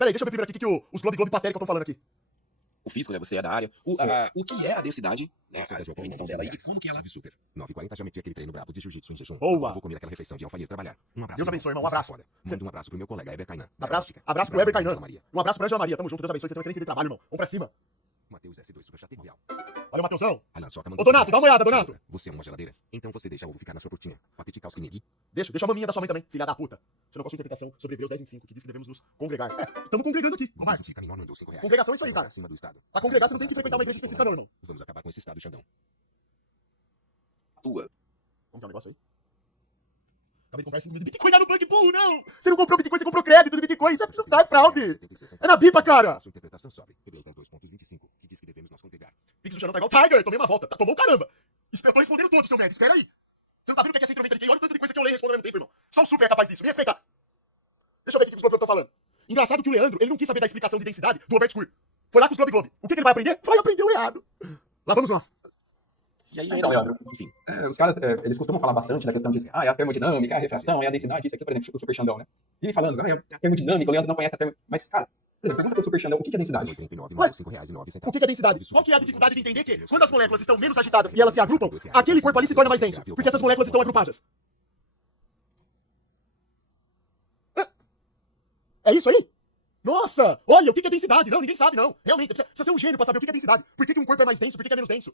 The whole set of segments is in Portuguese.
Peraí, deixa eu ver primeiro aqui o que os Globe patéticos estão falando aqui. O físico, né? Você é da área. O que é a densidade, né? A definição dela aí. E como que ela... Super. 9h40 já meti aquele treino brabo de jiu-jitsu em jejum. Boa. Vou comer aquela refeição de alfaia e trabalhar. Um abraço. Deus abençoe, irmão. Um abraço. Manda um abraço pro meu colega Eber Kainan. Abraço pro Eber Kainan. Um abraço pro Angela Maria. Tamo junto. Deus abençoe. Você tem um excelente trabalho, irmão. Vamos pra cima. Matheus S2 Superchat Royal. Olha o Matheusão. Ô Donato, dá uma olhada, Donato. Você é uma geladeira? Então você deixa o ovo ficar na sua portinha. Papiticalski Negui. Deixa a maminha da sua mãe também, filha da puta. Você não gosta de interpretação sobre Hebreus 10:5, que diz que devemos nos congregar. Estamos congregando aqui. Vai. Congregação é isso aí, cara. Acima do estado. Pra congregar você não tem que frequentar uma igreja específica, não, irmão. Vamos acabar com esse estado, Xandão. Tua. Como que é o negócio aí? Acabei de comprar 5 mil de Bitcoin lá no Banco Burro, não! Você não comprou Bitcoin, você comprou crédito de Bitcoin. Isso é fraude. É na bipa, cara. Sua interpretação sobe. Hebreus 10:2.25, que diz que devemos nos congregar. Pix do Xandão tá igual o Tiger. Tomei uma volta. Tomou caramba. Eu tô respondendo todo, seu médico. Espera aí. Você não tá vendo o que é 190 de quem? Olha o tanto de coisa que eu leio e respondo ao mesmo tempo, irmão. Só o super é capaz disso. Me respeita. Deixa eu ver o que os Globo estão falando. Engraçado que o Leandro, ele não quis saber da explicação de densidade do Robert Scur. Foi lá com os Globo. O que ele vai aprender? Vai aprender o errado. Lá vamos nós. E aí, Então, Leandro, enfim, os caras, eles costumam falar bastante da questão de, é a termodinâmica, é a refração, é a densidade, isso aqui, por exemplo, o Super Xandão, né? E ele falando, é a termodinâmica, o Leandro não conhece a termodinâmica, mas, cara, por exemplo, pergunta pro Super Xandão, o que é densidade? Ué, o que é densidade? Qual que é a dificuldade de entender que, quando as moléculas estão menos agitadas e elas se agrupam, aquele corpo ali se torna mais denso, porque essas moléculas estão agrupadas. É isso aí? Nossa! Olha, o que é densidade? Não, ninguém sabe, não. Realmente, precisa ser um gênio pra saber o que é densidade. Por que um corpo é mais denso, por que é menos denso?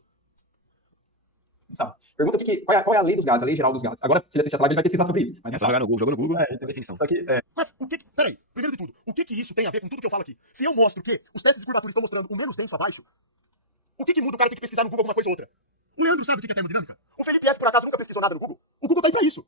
Sabe? Pergunta qual é a lei dos gases, a lei geral dos gases. Agora, se ele assistir essa live, ele vai pesquisar sobre isso. Mas É só jogar no Google, joga no Google. então, Definição. só que, Mas o que... Peraí, primeiro de tudo, o que isso tem a ver com tudo que eu falo aqui? Se eu mostro que os testes de curvatura estão mostrando o menos denso abaixo, o que muda o cara ter que pesquisar no Google alguma coisa ou outra? O Leandro sabe o que é termodinâmica? O Felipe F, por acaso, nunca pesquisou nada no Google? O Google tá aí pra isso.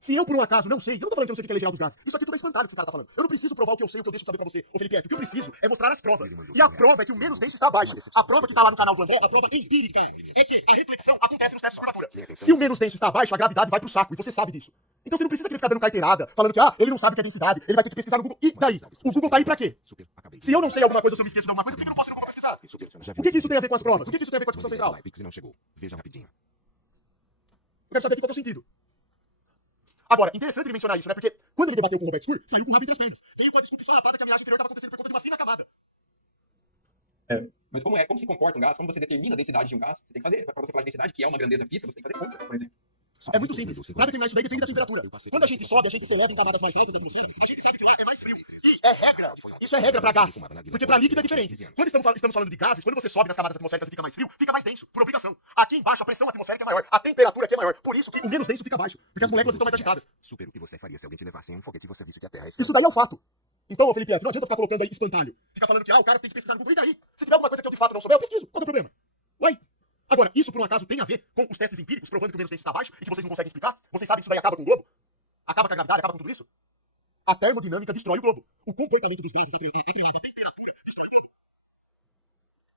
Se eu, por um acaso, não sei, eu não tô falando que eu não sei o que é a lei geral dos gases. Isso aqui tudo é espantalho que esse cara tá falando. Eu não preciso provar o que eu sei, o que eu deixo de saber pra você, ô Felipe F. O que eu preciso é mostrar as provas. E a prova é que o menos denso está abaixo. A prova que tá lá no canal do André, a prova empírica, é que a reflexão acontece nos testes de curvatura. Se o menos denso está abaixo, a gravidade vai pro saco, e você sabe disso. Então você não precisa querer ficar dando carteirada, falando que, ele não sabe o que é densidade, ele vai ter que pesquisar no Google. E daí? O Google tá aí pra quê? Se eu não sei alguma coisa, se eu me esqueço de alguma coisa, por que eu não posso ir no Google pesquisar? O que isso tem a ver com as provas? O que isso tem a ver com a discussão central? Veja rapidinho. Eu quero saber aqui qual é o sentido. Agora, interessante ele mencionar isso, né? Porque quando ele debateu com o Robert Scur, saiu com o rabo entre as pernas. Veio com a desculpa lapada que a minha inferior estava acontecendo por conta de uma fina camada. mas como se comporta um gás, como você determina a densidade de um gás, você tem que fazer, pra você falar de densidade, que é uma grandeza física, você tem que fazer conta, por exemplo. É muito simples. Pra determinar isso daí depende da temperatura. Quando a gente sobe, a gente se eleva em camadas mais altas da atmosfera, a gente sabe que lá é mais frio. E é regra. Isso é regra pra gás. Porque pra líquido é diferente. Quando estamos falando de gases, quando você sobe nas camadas atmosféricas e fica mais frio, fica mais denso, por obrigação. Aqui embaixo a pressão atmosférica é maior, a temperatura aqui é maior. Por isso que o menos denso fica baixo. Porque as moléculas estão mais agitadas. Super o que você faria se alguém te levasse em um foguete e você visse que a Terra é Isso daí é um fato. Então, ô Felipe F, não adianta ficar colocando aí espantalho. Fica falando que, o cara tem que pesquisar no Google. E daí? Se tiver alguma coisa que eu de fato não souber, eu pesquiso. Qual é o problema? Uai. Agora, isso por um acaso tem a ver com os testes empíricos, provando que o menos denso está baixo e que vocês não conseguem explicar? Vocês sabem que isso daí acaba com o globo? Acaba com a gravidade, acaba com tudo isso? A termodinâmica destrói o globo. O comportamento dos gases atrelado à temperatura destrói o globo.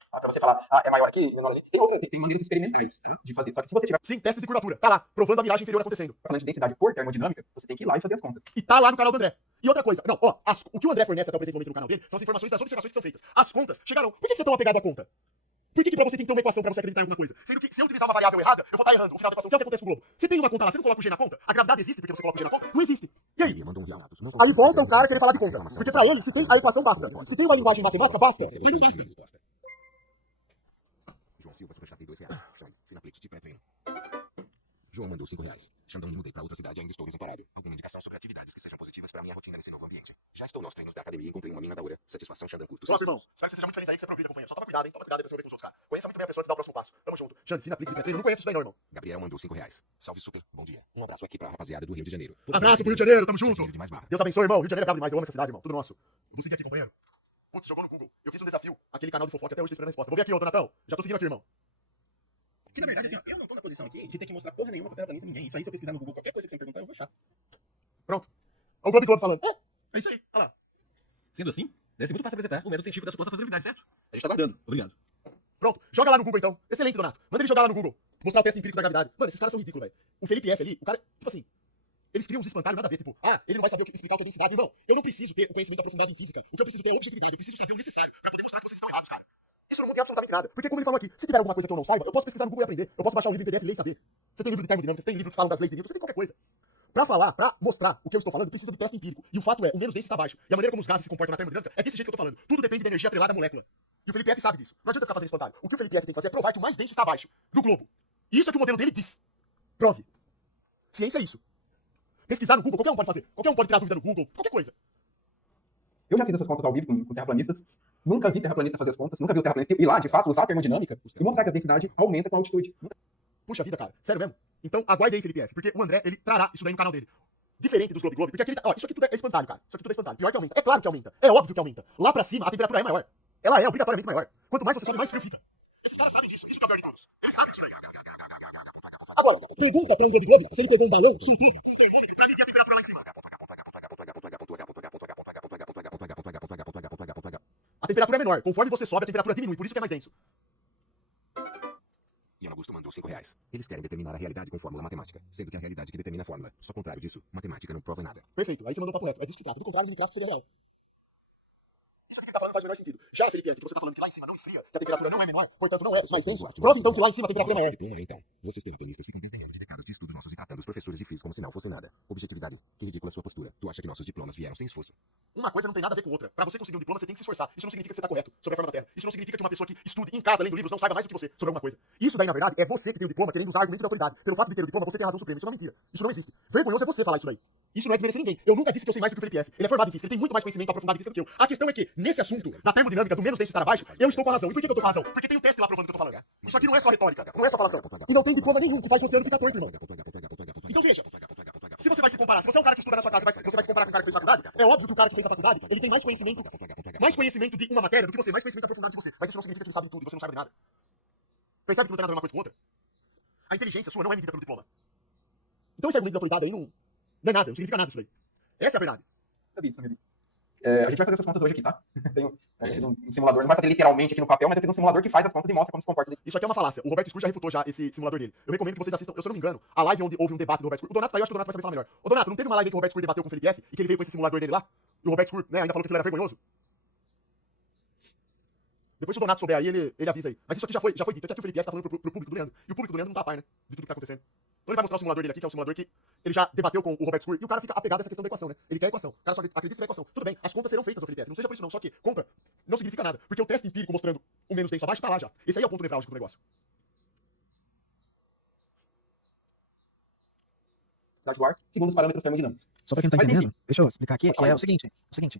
Pra você falar, é maior aqui, menor ali. Tem maneiras experimentais, tá? De fazer. Só que se você tiver Sim, testes de curvatura. Tá lá, provando a miragem inferior acontecendo. falando de densidade por termodinâmica, você tem que ir lá e fazer as contas. E tá lá no canal do André. E outra coisa, não, o que o André fornece até o presente momento no canal dele são as informações das observações que são feitas. As contas chegaram. Por que você é tão apegado à conta? Por que pra você tem que ter uma equação pra você acreditar em alguma coisa? Sendo que se eu utilizar uma variável errada, eu vou estar errando o final da equação. Que é o que acontece com o globo? Você tem uma conta lá, você não coloca o G na conta? A gravidade existe porque você coloca o G na conta? Não existe. E aí? Aí volta o cara querer falar de conta. Porque pra ele, se tem a equação, basta. Se tem uma linguagem matemática, basta. Mas não basta. João Silva superchatei R$2. Fina plate de pré-treino. João mandou R$5. Xandão, me mudei pra outra cidade e ainda estou desamparado. Alguma indicação sobre atividades que sejam positivas pra minha rotina nesse novo ambiente? Já estou nos treinos da academia e encontrei uma mina da hora. Satisfação, Xandão, curto. Nossa, irmão. Espero que você seja muito feliz aí, que você aproveita, companheiro. Só toma cuidado, hein? Toma cuidado, depois você vê com os outros, cara. Conheça muito bem a pessoa antes de dar o próximo passo. Tamo junto. Xande, fina plate de pré-treino. Não conheço isso daí não, irmão. Gabriel mandou R$5. Salve, super. Bom dia. Um abraço aqui pra rapaziada do Rio de Janeiro. Abraço pro Rio de Janeiro, tamo junto. Rio de mais barra. Deus abençoe, irmão. Rio de Janeiro é brabo demais. Eu amo essa cidade, irmão. Tudo nosso. Vou seguir aqui, companheiro. Putz, jogou no Google. Eu fiz um desafio. Aquele canal de fofoca até hoje tô esperando a resposta. Vou ver aqui, ô Donatão. Já tô seguindo aqui, irmão. Que na verdade, assim, eu não tô na posição aqui de ter que mostrar porra nenhuma pra terraplanista ninguém. Isso aí, se eu pesquisar no Google, qualquer coisa que você me perguntar, eu vou achar. Pronto. Olha o Globo falando. É isso aí. Olha lá. Sendo assim, deve ser muito fácil apresentar o método científico da suposta fazibilidade, certo? A gente tá guardando. Obrigado. Pronto. Joga lá no Google, então. Excelente, Donato. Manda ele jogar lá no Google. Mostrar o teste empírico da gravidade. Mano, esses caras são ridículos, velho. O Felipe F ali, o cara, tipo assim, eles criam uns espantalhos nada a ver, tipo, ele não vai saber explicar o que é densidade. Irmão, eu não preciso ter o conhecimento aprofundado em física. O que eu preciso ter é objetividade. Eu preciso saber o necessário pra poder mostrar que vocês estão errados, cara. Isso não muda absolutamente nada. Porque como ele falou aqui, se tiver alguma coisa que eu não saiba, eu posso pesquisar no Google e aprender. Eu posso baixar um livro em PDF e ler e saber. Você tem livro de termodinâmica, você tem livro que fala das leis de Newton, você tem qualquer coisa. pra mostrar o que eu estou falando, precisa de teste empírico. E o fato é, o menos denso está abaixo. E a maneira como os gases se comportam na termodinâmica é desse jeito que eu tô falando. Tudo depende da energia atrelada à molécula. E o Felipe F sabe disso. Não adianta ficar fazendo espantalho. O que o Felipe F tem que fazer é provar que o mais denso está abaixo do globo. E isso é que o modelo dele diz. Prove. Ciência é isso. Pesquisar no Google, qualquer um pode fazer. Qualquer um pode tirar dúvida no Google, qualquer coisa. Eu já fiz essas contas ao vivo com terraplanistas. Nunca vi terraplanista fazer as contas. Nunca vi o terraplanista ir lá, de fato, usar a termodinâmica e mostrar que a densidade aumenta com a altitude. Puxa vida, cara. Sério mesmo? Então aguarde aí, Felipe F. Porque o André, ele trará isso daí no canal dele. Diferente dos Globo Globo. Porque aqui ele tá... Ó, isso aqui tudo é espantalho, cara. Isso aqui tudo é espantalho. Pior que aumenta. É claro que aumenta. É óbvio que aumenta. Lá pra cima, a temperatura é maior. Ela é obrigatoriamente maior. Quanto mais você sobe, mais frio fica. Esses caras sabem disso. Isso que é o pior de todos. Eles sabem disso daí. Agora, pergunta pra um Globo Globo se ele pegou um balão, soltou um termômetro pra medir a temperatura lá em cima. A temperatura é menor. Conforme você sobe, a temperatura diminui. Por isso que é mais denso. Ian Augusto mandou R$5. Eles querem determinar a realidade com fórmula matemática, sendo que a realidade que determina a fórmula. Só contrário disso, matemática não prova nada. Perfeito. Aí você mandou um papo reto. É disso que se trata. Do contrário, Minecraft seria real. Isso aqui que tá falando faz o menor sentido. Já, Felipe, que você tá falando que lá em cima não esfria, que a temperatura não é menor, portanto não é mais denso. Prove então que lá em cima a temperatura é maior. Diploma, então. Vocês terraplanistas ficam desdenhando de décadas de estudos nossos e tratando os professores de física como se não fosse nada. Objetividade. Que ridícula sua postura. Tu acha que nossos diplomas vieram sem esforço? Uma coisa não tem nada a ver com outra. Pra você conseguir um diploma, você tem que se esforçar. Isso não significa que você tá correto sobre a forma da Terra. Isso não significa que uma pessoa que estude em casa, lendo livros, não saiba mais do que você sobre alguma coisa. Isso daí, na verdade, é você que tem o diploma querendo usar argumento de autoridade. Pelo fato de ter o diploma, você tem a razão suprema. Isso não é mentira. Isso não existe. Vergonhoso é você falar isso daí. Isso não é desmerecer ninguém. Eu nunca disse que eu sei mais do que o Felipe F. Ele é formado em física, ele tem muito mais conhecimento aprofundado em física do que eu. A questão é que, nesse assunto, da termodinâmica, do menos denso estar abaixo, eu estou com a razão. E por que eu tô com a razão? Porque tem um texto lá provando o que eu tô falando. Isso aqui não é só retórica, não é só falação. E não tem diploma nenhum que faz você ficar torto, irmão. Então veja, se você vai se comparar, se você é um cara que estuda na sua casa, você vai se comparar com um cara que fez faculdade, é óbvio que o cara que fez a faculdade, ele tem mais conhecimento de uma matéria do que você, mais conhecimento aprofundado que você. Mas isso não significa que ele sabe de tudo e você não sabe de nada. Percebe que não tem nada a ver uma coisa com outra? A inteligência sua não é medida pelo diploma. Então esse argumento de autoridade aí não é nada, não significa nada isso daí. Essa é a verdade. Eu vi isso, eu vi. A gente vai fazer essas contas hoje aqui, tá? Tem um simulador, não vai fazer literalmente aqui no papel, mas eu fiz um simulador que faz as contas e mostra como se comporta. Isso aqui é uma falácia. O Roberto Scur já refutou já esse simulador dele. Eu recomendo que vocês assistam, se eu não me engano, a live onde houve um debate do Roberto Scur. O Donato tá aí, eu acho que o Donato vai saber falar melhor. Ô Donato, não teve uma live que o Roberto Scur debateu com o Felipe F e que ele veio com esse simulador dele lá? E o Roberto Scur, né, ainda falou que aquilo era vergonhoso? Depois se o Donato souber aí, ele avisa aí. Mas isso aqui já foi dito. É que aqui o Felipe F tá falando pro público do Leandro. E o público do Leandro não tá a par, né? De tudo que tá acontecendo. Então ele vai mostrar o simulador dele aqui, que é um simulador que ele já debateu com o Roberto Scur. E o cara fica apegado a essa questão da equação, né? Ele quer a equação. O cara só acredita na equação. Tudo bem, as contas serão feitas, ô Felipe F. Não seja por isso não. Só que conta não significa nada. Porque o teste empírico mostrando o menos denso abaixo tá lá já. Esse aí é o ponto nevrálgico do negócio. Do ar, segundo os parâmetros termodinâmicos. Só pra quem não tá Mas, entendendo, enfim. deixa eu explicar aqui, Pode falar. é o seguinte,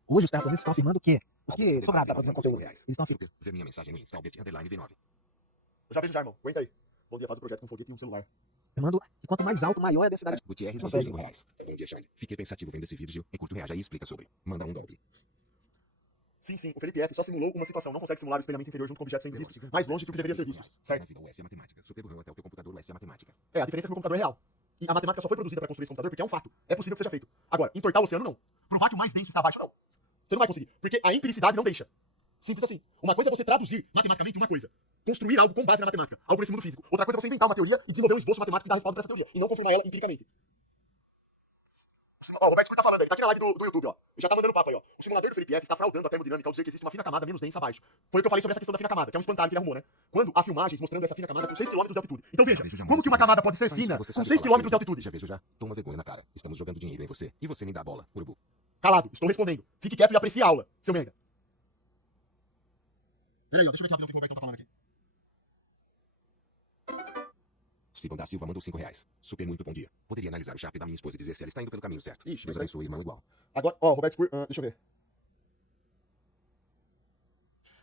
hoje os terraplanistas estão afirmando que os que sobraram da produção de conteúdo, eles estão afirmando. Ver minha mensagem no Insta, Albert_V9. Eu já vejo já, irmão. Aguenta aí. Bom dia, faz o projeto com um foguete e um celular. E quanto mais alto, maior é a densidade. Gutierrez Não mandou sei. R$5. Bom dia, Shine. Fiquei pensativo vendo esse vídeo e curto reage aí e explica sobre. Manda um doble. Sim, o Felipe F só simulou uma situação. Não consegue simular o espelhamento inferior junto com objetos sendo vistos mais longe do que deveria ser vistos. Certo? Na vida, o S é matemática. Super burrão até o teu computador, o S é matemática. É, a diferença é que o computador é real. E a matemática só foi produzida para construir esse computador porque é um fato. É possível que seja feito. Agora, entortar o oceano, não. Provar que o mais denso está abaixo, não. Você não vai conseguir. Porque a empiricidade não deixa. Simples assim. Uma coisa é você traduzir matematicamente uma coisa. Construir algo com base na matemática. Algo nesse mundo físico. Outra coisa é você inventar uma teoria e desenvolver um esboço matemático que dá respaldo para essa teoria. E não confirmar ela empiricamente. Ó, o Roberto Scur tá falando aí. Tá aqui na live do YouTube, ó. Já tá mandando papo aí, ó. O simulador do Felipe F está fraudando a termodinâmica ao dizer que existe uma fina camada menos densa abaixo. Foi o que eu falei sobre essa questão da fina camada, que é um espantalho que ele arrumou, né? Quando há filmagens mostrando essa fina camada com 6 km de altitude. Então veja, como que uma camada pode ser fina com 6 km de altitude? Já vejo já. Toma vergonha na cara. Estamos jogando dinheiro em você. E você nem dá bola, urubu. Calado, estou respondendo. Fique quieto e aprecie a aula, seu merda. Peraí, ó, deixa eu ver aqui rapidão o que o Robertão tá falando aqui. Silvão da Silva mandou R$5. Super muito bom dia. Poderia analisar o Sharp da minha esposa e dizer se ela está indo pelo caminho certo. Ixi, Deus mas aí- abençoe, irmão igual. Agora, ó, Roberto Scur, deixa eu ver.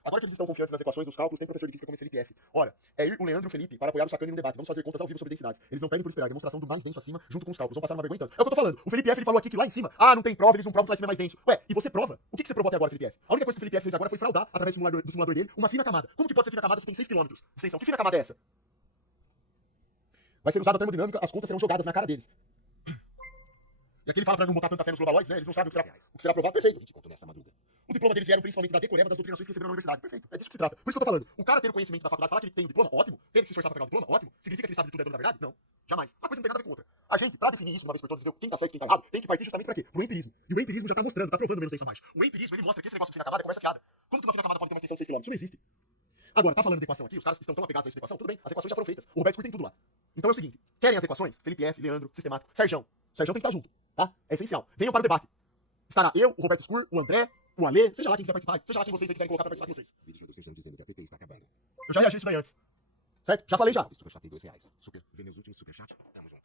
Agora que eles estão confiantes nas equações, nos cálculos, tem professor de física como esse Felipe F. Ora, é ir o Leandro e o Felipe para apoiar o Sacani no debate. Vamos fazer contas ao vivo sobre densidades. Eles não pedem por esperar. Demonstração do mais denso acima, junto com os cálculos. Vão passar uma vergonha então. É o que eu tô falando. O Felipe F ele falou aqui que lá em cima, não tem prova, eles não provam que lá em cima é mais denso. Ué, e você prova? O que você provou até agora, Felipe F? A única coisa que o Felipe F fez agora foi fraudar, através do simulador dele, uma fina camada. Como que pode ser fina camada se tem 6 km de extensão? Que fina camada é essa? Vai ser usada a termodinâmica, as contas serão jogadas na cara deles. E aqui ele fala pra não botar tanta fé nos globaloides, né? Eles não sabem o que será provado. Perfeito. 20 conto nessa madruga. O diploma deles vieram principalmente da decoreba das doutrinações que receberam na universidade. Perfeito. É disso que se trata. Por isso que eu tô falando. O cara ter o conhecimento da faculdade, falar que ele tem um diploma, ótimo. Ter que se esforçar pra pegar o diploma, ótimo. Significa que ele sabe de tudo é dono da verdade? Não. Jamais. Uma coisa não tem nada a ver com outra. A gente, pra definir isso uma vez por todas, ver quem tá certo e quem tá errado, tem que partir justamente pra quê? Pro empirismo. E o empirismo já tá mostrando, tá provando menos denso abaixo. O empirismo, ele mostra que esse negócio de fina camada é conversa fiada. Como que uma fina camada pode ter uma extensão de 6 km? Isso não existe. Agora, tá falando de equação aqui, os caras que estão tão apegados a essa equação, tudo bem, as equações já foram feitas. O Roberto Scur tem tudo lá. Então é o seguinte, querem as equações? Felipe F, Leandro, sistemático, Serjão. O Sérgio tem que estar junto, tá? É essencial. Venham para o debate. Estará eu, o Roberto Scur, o André, o Alê, seja lá quem quiser participar, seja lá quem vocês quiserem colocar pra participar com vocês. Vídeo de vocês dizendo que a TP está acabando. Eu já reagi isso daí antes. Certo? Já falei já. Superchat tem R$2. Super, vê meus últimos superchat? Tamo junto.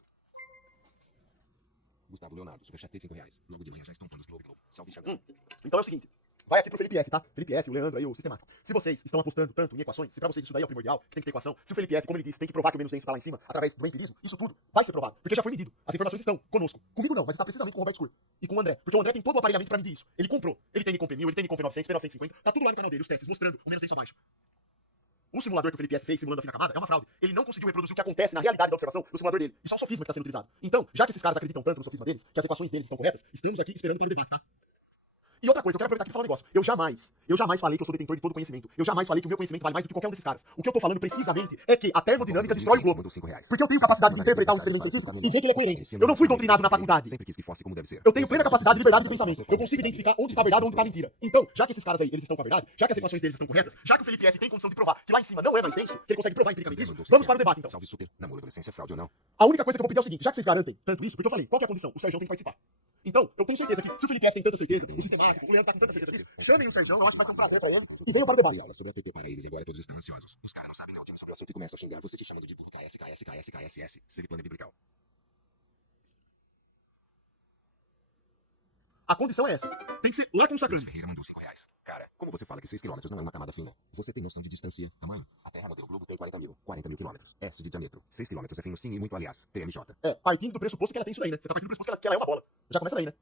Gustavo Leonardo, superchat tem R$5. Logo de manhã já estão todos no Globo. Salve, Xandão. Então é o seguinte. Vai aqui pro Felipe F, tá? Felipe F, o Leandro aí, o sistemático. Se vocês estão apostando tanto em equações, se pra vocês isso daí é o primordial, que tem que ter equação, se o Felipe F, como ele disse, tem que provar que o menos denso tá lá em cima, através do empirismo, isso tudo vai ser provado. Porque já foi medido. As informações estão conosco. Comigo não, mas está precisamente com o Roberto Scur. E com o André. Porque o André tem todo o aparelhamento pra medir isso. Ele comprou. Ele tem Nicomp 1000, ele tem Nicomp 900, P950. Tá tudo lá no canal dele, os testes, mostrando o menos denso abaixo. O simulador que o Felipe F fez simulando a fina camada é uma fraude. Ele não conseguiu reproduzir o que acontece na realidade da observação do simulador dele. Isso é um sofisma que está sendo utilizado. Então, já que esses caras acreditam tanto no sofisma deles, que as equações deles estão corretas, estamos aqui esperando para o debate, tá? E outra coisa, eu quero aproveitar aqui e falar um negócio. Eu jamais falei que eu sou detentor de todo conhecimento. Eu jamais falei que o meu conhecimento vale mais do que qualquer um desses caras. O que eu tô falando precisamente é que a termodinâmica destrói o globo. Mandou R$5. Porque eu tenho capacidade de interpretar um experimento científico e ver que ele é coerente. Eu não fui doutrinado na faculdade. Sempre quis que fosse como deve ser. Eu tenho plena capacidade de liberdade de pensamento. Eu consigo identificar onde está a verdade e onde está a mentira. Então, já que esses caras aí, eles estão com a verdade, já que as equações deles estão corretas, já que o Felipe F tem condição de provar que lá em cima não é mais denso, que ele consegue provar empiricamente isso, vamos para o debate então. Salve, Super. Namoro, adolescência, fraude ou não? A única coisa que eu vou pedir é o seguinte, já que vocês garantem tanto isso, porque eu falei, qual que é a condição? O Sérgio tem que participar. Então, eu tenho certeza que se o Felipe F tem tanta certeza, o sistemático, o Leandro tá com tanta certeza disso, chamem o Sérgio, eu acho que vai ser um prazer pra ele, e venham para o debate. Dei aula sobre a TP para eles e agora todos estão ansiosos. Os caras não sabem não, sobre o assunto e começam a xingar você te chamando de burro KS. Segue plano biblical. A condição é essa. Tem que ser lá com o sacrante. Ferreira mandou R$5. Cara, como você fala que 6 km não é uma camada fina? Você tem noção de distância, tamanho? A Terra modelo globo tem 40 mil quilômetros. S de diâmetro. 6 km é fino sim e muito aliás. TMJ. É, partindo do pressuposto que ela tem isso daí, né? Você tá partindo do pressuposto que ela é uma bola. Já começa daí, né?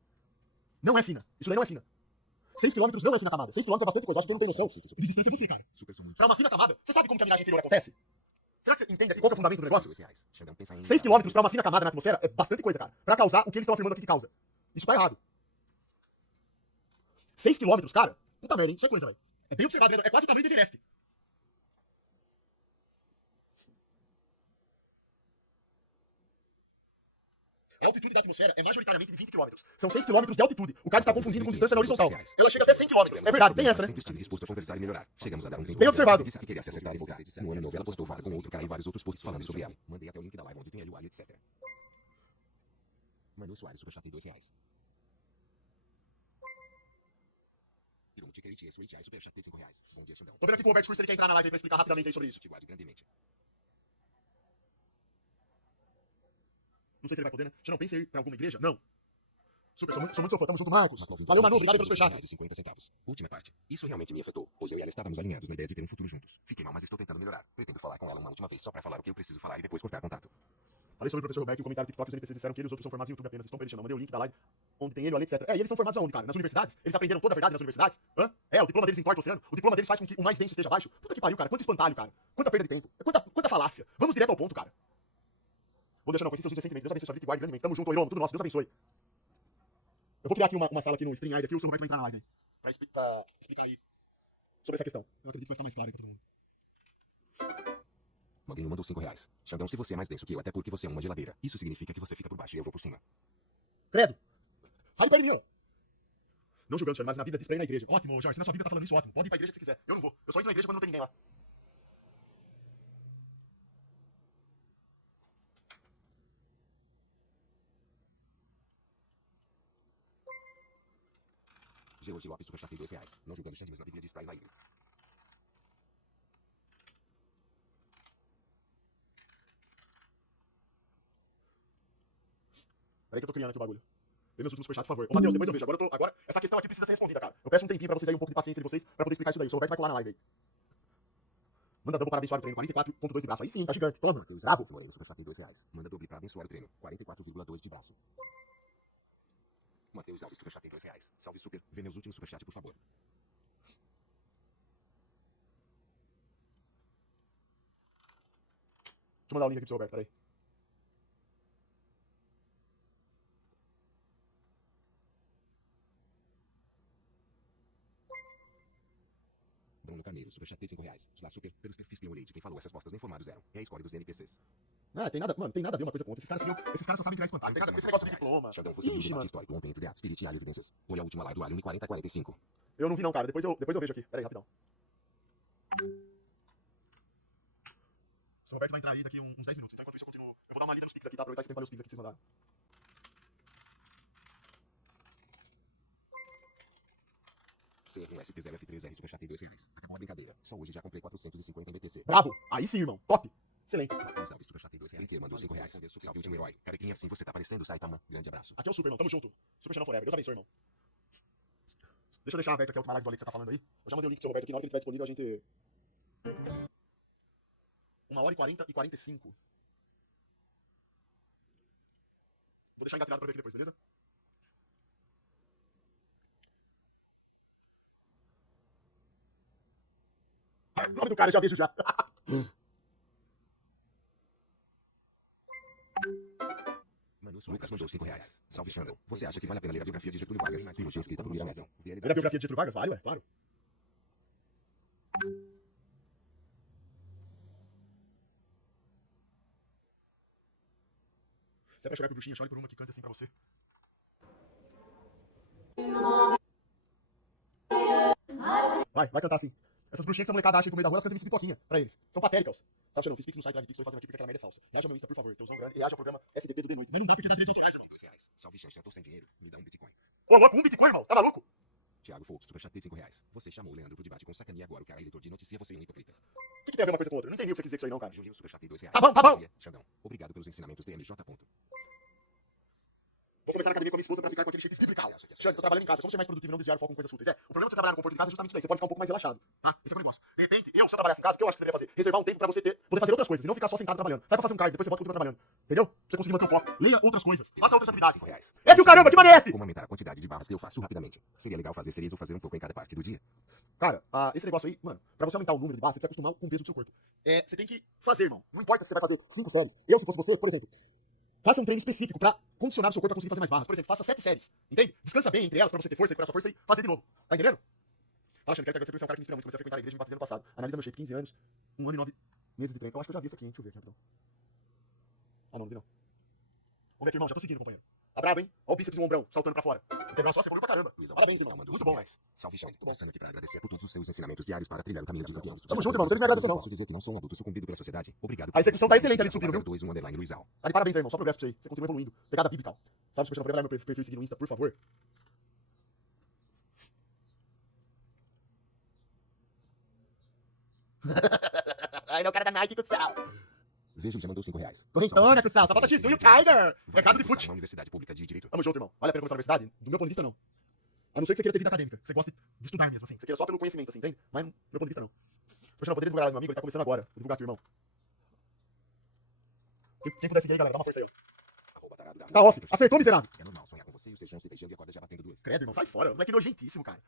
Não é fina. Isso daí não é fina. 6 km não é fina camada. 6 km é bastante coisa. Eu acho que quem não tem noção de distância é você, cara. Super são muito. Pra uma fina camada, você sabe como que a miragem inferior acontece? Será que você entende aqui qual que é o fundamento do negócio? R$2. Xandão pensa em 6 km pra uma fina camada na atmosfera é bastante coisa, cara. Pra causar o que eles estão afirmando aqui que causa. Isso tá errado. 6 km, cara? Puta merda, hein? Isso é coisa, velho. É bem observado, é quase o tamanho do Everest. A altitude da atmosfera é majoritariamente de 20 km. São 6 km de altitude. O cara está confundindo com distância na horizontal. Ela chega até 100 km. É verdade, tem essa, né? Sempre estive disposto a conversar e melhorar. Chegamos a dar um tempo. Bem observado. Disse que queria se acertar e voltar. No ano novo ela postou foto com outro cara e vários outros posts falando sobre ela. Mandei até o link da live onde tem ele, o Ali, etc. Manu Soares, superchat tem R$2. Pirum Tiqueriti, SWHI, superchat tem R$5. Bom dia, Xandão. Tô vendo aqui que o Roberto Scurso ele quer entrar na live aí pra explicar rapidamente aí sobre isso. Te guarde grandemente. Não sei se ele vai poder, né? Já não pensa em ir pra alguma igreja? Não. Super, sou muito seu fã. Tamo junto, Marcos. Valeu, Manu. Obrigado pelo superchat. R$50. Última parte. Isso realmente me afetou, pois eu e ela estávamos alinhados na ideia de ter um futuro juntos. Fiquei mal, mas estou tentando melhorar. Pretendo falar com ela uma última vez só pra falar o que eu preciso falar e depois cortar contato. Falei sobre o professor Roberto e o comentário do TikTok. Os NPCs disseram que eles outros são formados em YouTube apenas. Estão perdindo. Mandei o link da live onde tem ele, o Ali, etc. É, e eles são formados aonde, cara? Nas universidades? Eles aprenderam toda a verdade nas universidades? Hã? É, o diploma deles entorta o oceano. O diploma deles faz com que o mais denso esteja abaixo. Puta que pariu, cara. Quanto espantalho, cara. Quanta perda de tempo. Quanta falácia. Vamos direto ao ponto, cara. Vou deixar não conhecer seus vídeos recentemente. Deus abençoe sua vida e guarde grandemente. Tamo junto, Oiromo. Tudo nosso. Deus abençoe. Eu vou criar aqui uma sala aqui no StreamYard aqui. O seu Roberto vai entrar na live aí. Pra explicar aí sobre essa questão. Eu acredito que vai ficar mais claro aqui pra todo mundo. Maguinho mandou R$5. Xandão, se você é mais denso que eu, até porque você é uma geladeira. Isso significa que você fica por baixo e eu vou por cima. Credo. Sai perto de mim, ó. Não julgando, mas na Bíblia diz pra ir na igreja. Ótimo, Jorge. Se na sua Bíblia tá falando isso, ótimo. Pode ir pra igreja que você quiser. Eu não vou. Eu só entro na igreja quando não tem ninguém lá. George Lopes, superchat tem R$2. Não julgando Xande, mas na Bíblia diz pra ir na igreja. Peraí que eu tô criando aqui o bagulho. Vê meus últimos superchats, por favor. Ô, Matheus, depois eu vejo. Agora, essa questão aqui precisa ser respondida, cara. Eu peço um tempinho pra vocês aí, um pouco de paciência de vocês, pra poder explicar isso daí. O seu Roberto vai colar na live aí. Manda double para abençoar o treino. 44.2 de braço. Aí sim, tá gigante. Toma. Brabo. Moreno, superchat tem R$2. Manda doble pra abençoar o treino. 44,2 de braço. Matheus Alves, superchat tem R$2. Salve, super. Vê meus últimos superchat, por favor. Deixa eu mandar o link aqui pro seu Roberto, peraí. Bruno Carneiro, superchat tem R$5. Está super. Pelos perfis que eu olhei de quem falou essas postas não informados zero. É a escolha dos NPCs. Ah, tem nada, mano, tem nada a ver uma coisa com outra. Esses caras só sabem criar espantalho. Tem nada a ver com esse negócio de diploma. Xandão, você viu o Ixi, debate mano. histórico ontem entre Deato, Spirit e Evidências. Ou é a última live do Alien 40-45. Eu não vi não, cara. Depois eu vejo aqui. Peraí, rapidão. O seu Roberto vai entrar aí daqui uns 10 minutos. Então, enquanto isso, eu continuo. Eu vou dar uma lida nos pics aqui, tá? Aproveitar esse tempo para ler os pics aqui que vocês mandaram. CR1 ST0F3R Superchat R$2. Acabou a brincadeira. Só hoje já comprei 450 em BTC. Brabo. Aí sim, irmão. Top. Excelente. Luiz Alves, Superchat R$2. LT mandou R$5. Salve, último herói. Carequinha, assim você tá parecendo, Saitama. Grande abraço. Aqui é o Super, irmão. Tamo junto. Super Channel Forever. Deus abençoe, irmão. Deixa eu deixar aberto aqui a última live do Alex que você tá falando aí. Eu já mandei o link pro seu Roberto aqui. Na hora que ele tiver disponível, a gente... 1h40 e 45. Vou deixar engatilhado pra ver aqui depois, beleza? O nome do cara eu já vejo já. Lucas mandou R$5. Salve, Xandão. Você acha que vale a pena ler a biografia de Getúlio Vargas? Trilogia escrita por Miramés. Lê a biografia de Getúlio Vargas? Vale, ué, claro. Se é pra chorar pro bruxinho, chore por uma que canta assim pra você. Vai cantar assim. Essas bruxinhas que essa molecada acha aí pro meio da rua, elas cantam isso de pipoquinha pra eles. São patéticas. Sabe, Xandão, fiz pix no site, Pix, foi fazendo aqui porque aquela merda é falsa. Reaja ao meu Insta, por favor. Teusão grande. E reaja ao programa FDP do De Noite. Mas não dá porque dá direitos autorais, irmão. R$2. Salve, Xande, eu tô sem dinheiro. Me dá um Bitcoin. Ô, louco, um Bitcoin, irmão. Tá maluco? Thiago Fox, Superchat R$5. Você chamou o Leandro pro debate com sacaninha agora. O cara é editor de notícia, você é um hipócrita. O que tem a ver uma coisa com outra? Eu não entendi o que você quis dizer com isso aí não, cara. Julinho, Superchat R$2. Tá bom. Xandão, obrigado pelos ensinamentos DMJ. Vou começar na academia com a minha esposa pra ficar com aquele shape triplical. Xande, tô trabalhando em casa. Como ser mais produtivo e não desviar o foco com coisas fúteis? O problema de você trabalhar no conforto de casa é justamente isso aí. Você pode ficar um pouco mais relaxado, tá? Esse é o negócio. De repente, se eu trabalhasse em casa, o que eu acho que você deveria fazer? Reservar um tempo pra você poder fazer outras coisas e não ficar só sentado trabalhando. Sai pra fazer um cardio, depois você volta pra trabalhando. Entendeu? Pra você conseguir manter o foco. Leia outras coisas. Faça outras atividades. F o caramba, que mané F! Como aumentar a quantidade de barras que eu faço rapidamente? Seria legal fazer series ou fazer um pouco em cada parte do dia? Cara, esse negócio aí, mano, pra você aumentar o número de barras, você precisa acostumar com o peso do seu corpo. Você tem que fazer, irmão. Não importa se você vai fazer 5 séries. Eu, se fosse você, por exemplo, faça um treino específico pra condicionar o seu corpo a conseguir fazer mais barras. Por exemplo, faça 7 séries. Entende? Descansa bem entre elas pra você ter força, recuperar sua força e fazer de novo. Tá entendendo? Fala, Xande, quero que você é um cara que me inspira muito. Comecei a frequentar a igreja e me batizei ano passado. Analisa meu shape, 15 anos, 1 ano e 9 meses de treino. Eu acho que eu já vi isso aqui, hein? Deixa eu ver aqui, rapidão. Ah, não vi não. Vamos ver aqui, irmão. Já tô seguindo, companheiro. Tá brabo, hein? Olha o bíceps e o ombrão saltando pra fora. Integral só, você correu pra caramba. Parabéns, irmão. Muito bom. Salve, Xande. Passando aqui pra agradecer por todos os seus ensinamentos diários para trilhar o caminho de campeão. Tamo junto, irmão. Não tem que me agradecer, não. Posso dizer que não sou um adulto sucumbido pela sociedade. Obrigado. A execução tá excelente ali de supino, viu? 2, 1, underline, Luizal. Tá de parabéns aí, irmão. Só progresso pra você aí. Você continua evoluindo. Pegada bíblica. Sabe, se você não puder, vai lá no meu perfil e seguir no Insta, por favor. Ai, não, o cara da Nike com sal. Veja, já mandou R$5. Correntona com sal. Só falta X1 e o Tiger. Mercado de fute. Na Universidade Pública de Direito. Tamo junto, irmão. Vale a pena começar na universidade? Do meu ponto de vista, não. A não ser que você queira ter vida acadêmica. Que você goste de estudar mesmo, assim. Você queira só pelo conhecimento, assim, entende? Mas, do meu ponto de vista, não. Poxa, não, poderia divulgar lá do meu amigo, ele tá começando agora. Vou divulgar aqui, irmão. Quem puder seguir aí, galera, dá uma força aí. Tá off. Acertou, miserável. É normal sonhar com você e o sejão se beijando e acorda já batendo do olho. Credo, irmão, sai fora. O moleque é nojentíssimo, cara.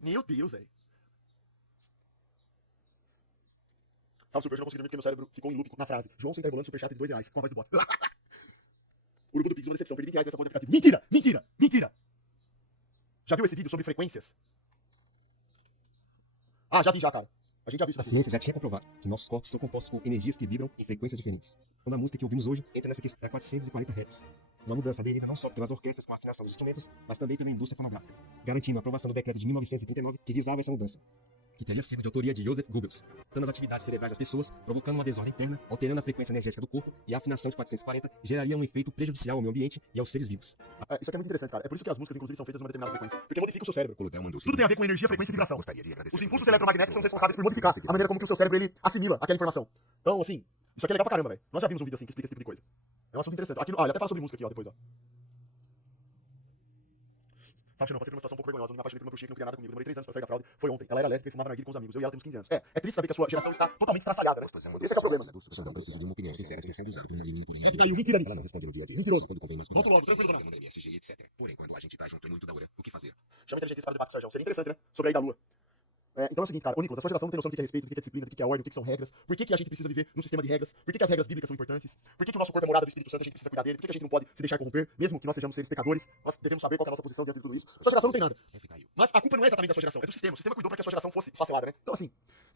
Meu Deus, velho. Salve, Super, eu não consegui dormir porque meu cérebro ficou em loop na frase. João senta rebolando superchat de R$2, com a voz do bot. Urubu do Pix, uma decepção. Perdi R$20 nessa conta de aplicativo. Mentira! Mentira! Mentira! Já viu esse vídeo sobre frequências? Ah, já vi já, cara. A gente já viu isso. A ciência já tinha comprovado que nossos corpos são compostos por energias que vibram em frequências diferentes. Quando a música que ouvimos hoje entra nessa questão a 440 Hz. Uma mudança aderida não só pelas orquestras com a afinação dos instrumentos, mas também pela indústria fonográfica, garantindo a aprovação do decreto de 1939 que visava essa mudança, que teria sido de autoria de Joseph Goebbels, dando as atividades cerebrais das pessoas, provocando uma desordem interna, alterando a frequência energética do corpo, e a afinação de 440 geraria um efeito prejudicial ao meio ambiente e aos seres vivos. Isso aqui é muito interessante, cara. É por isso que as músicas, inclusive, são feitas numa determinada frequência. Porque modifica o seu cérebro. Colodel mandou Tudo tem a ver com energia, frequência e vibração. Gostaria de agradecer. Os impulsos eletromagnéticos são responsáveis por modificar a maneira como que o seu cérebro ele assimila aquela informação. Então, assim, isso aqui é legal pra caramba, velho. Nós já vimos um vídeo assim que explica esse tipo de coisa. É um assunto interessante. Aqui, ó, ele até fala sobre música aqui, ó, depois, ó. Sabe, não, passei por uma situação um pouco vergonhosa. Me apaixonei por uma bruxinha que não queria nada comigo. Demorei 3 anos pra sair da fraude. Foi ontem. Ela era lésbica e fumava narguilha com os amigos. Eu e ela temos 15 anos. É triste saber que a sua geração está totalmente estraçalhada, né? Esse é que é o problema. Xandão, preciso de uma opinião sincera. Estou sendo usado por uma menina por aí. Caiu, mentira Ela nisso. não responde no dia a dia. Mentiroso. Só quando convém, mas Volto logo, tranquilo, ela dona. manda MSG, etc. Porém, quando a gente tá junto é muito da hora. O que fazer? Chama inteligente esse para o debate com o Sérgio. Seria interessante, né? Sobre a Ida Lua. Então é o seguinte, cara, ô Nicolas, a sua geração não tem noção do que é respeito, do que é disciplina, do que é ordem, do que são regras, por que a gente precisa viver num sistema de regras, por que as regras bíblicas são importantes, por que o nosso corpo é morada do Espírito Santo, a gente precisa cuidar dele, por que a gente não pode se deixar corromper, mesmo que nós sejamos seres pecadores, nós devemos saber qual é a nossa posição diante de tudo isso. A sua geração não tem nada. Mas a culpa não é exatamente da sua geração, é do sistema. O sistema cuidou pra que a sua geração fosse esfacelada, né? Então, assim,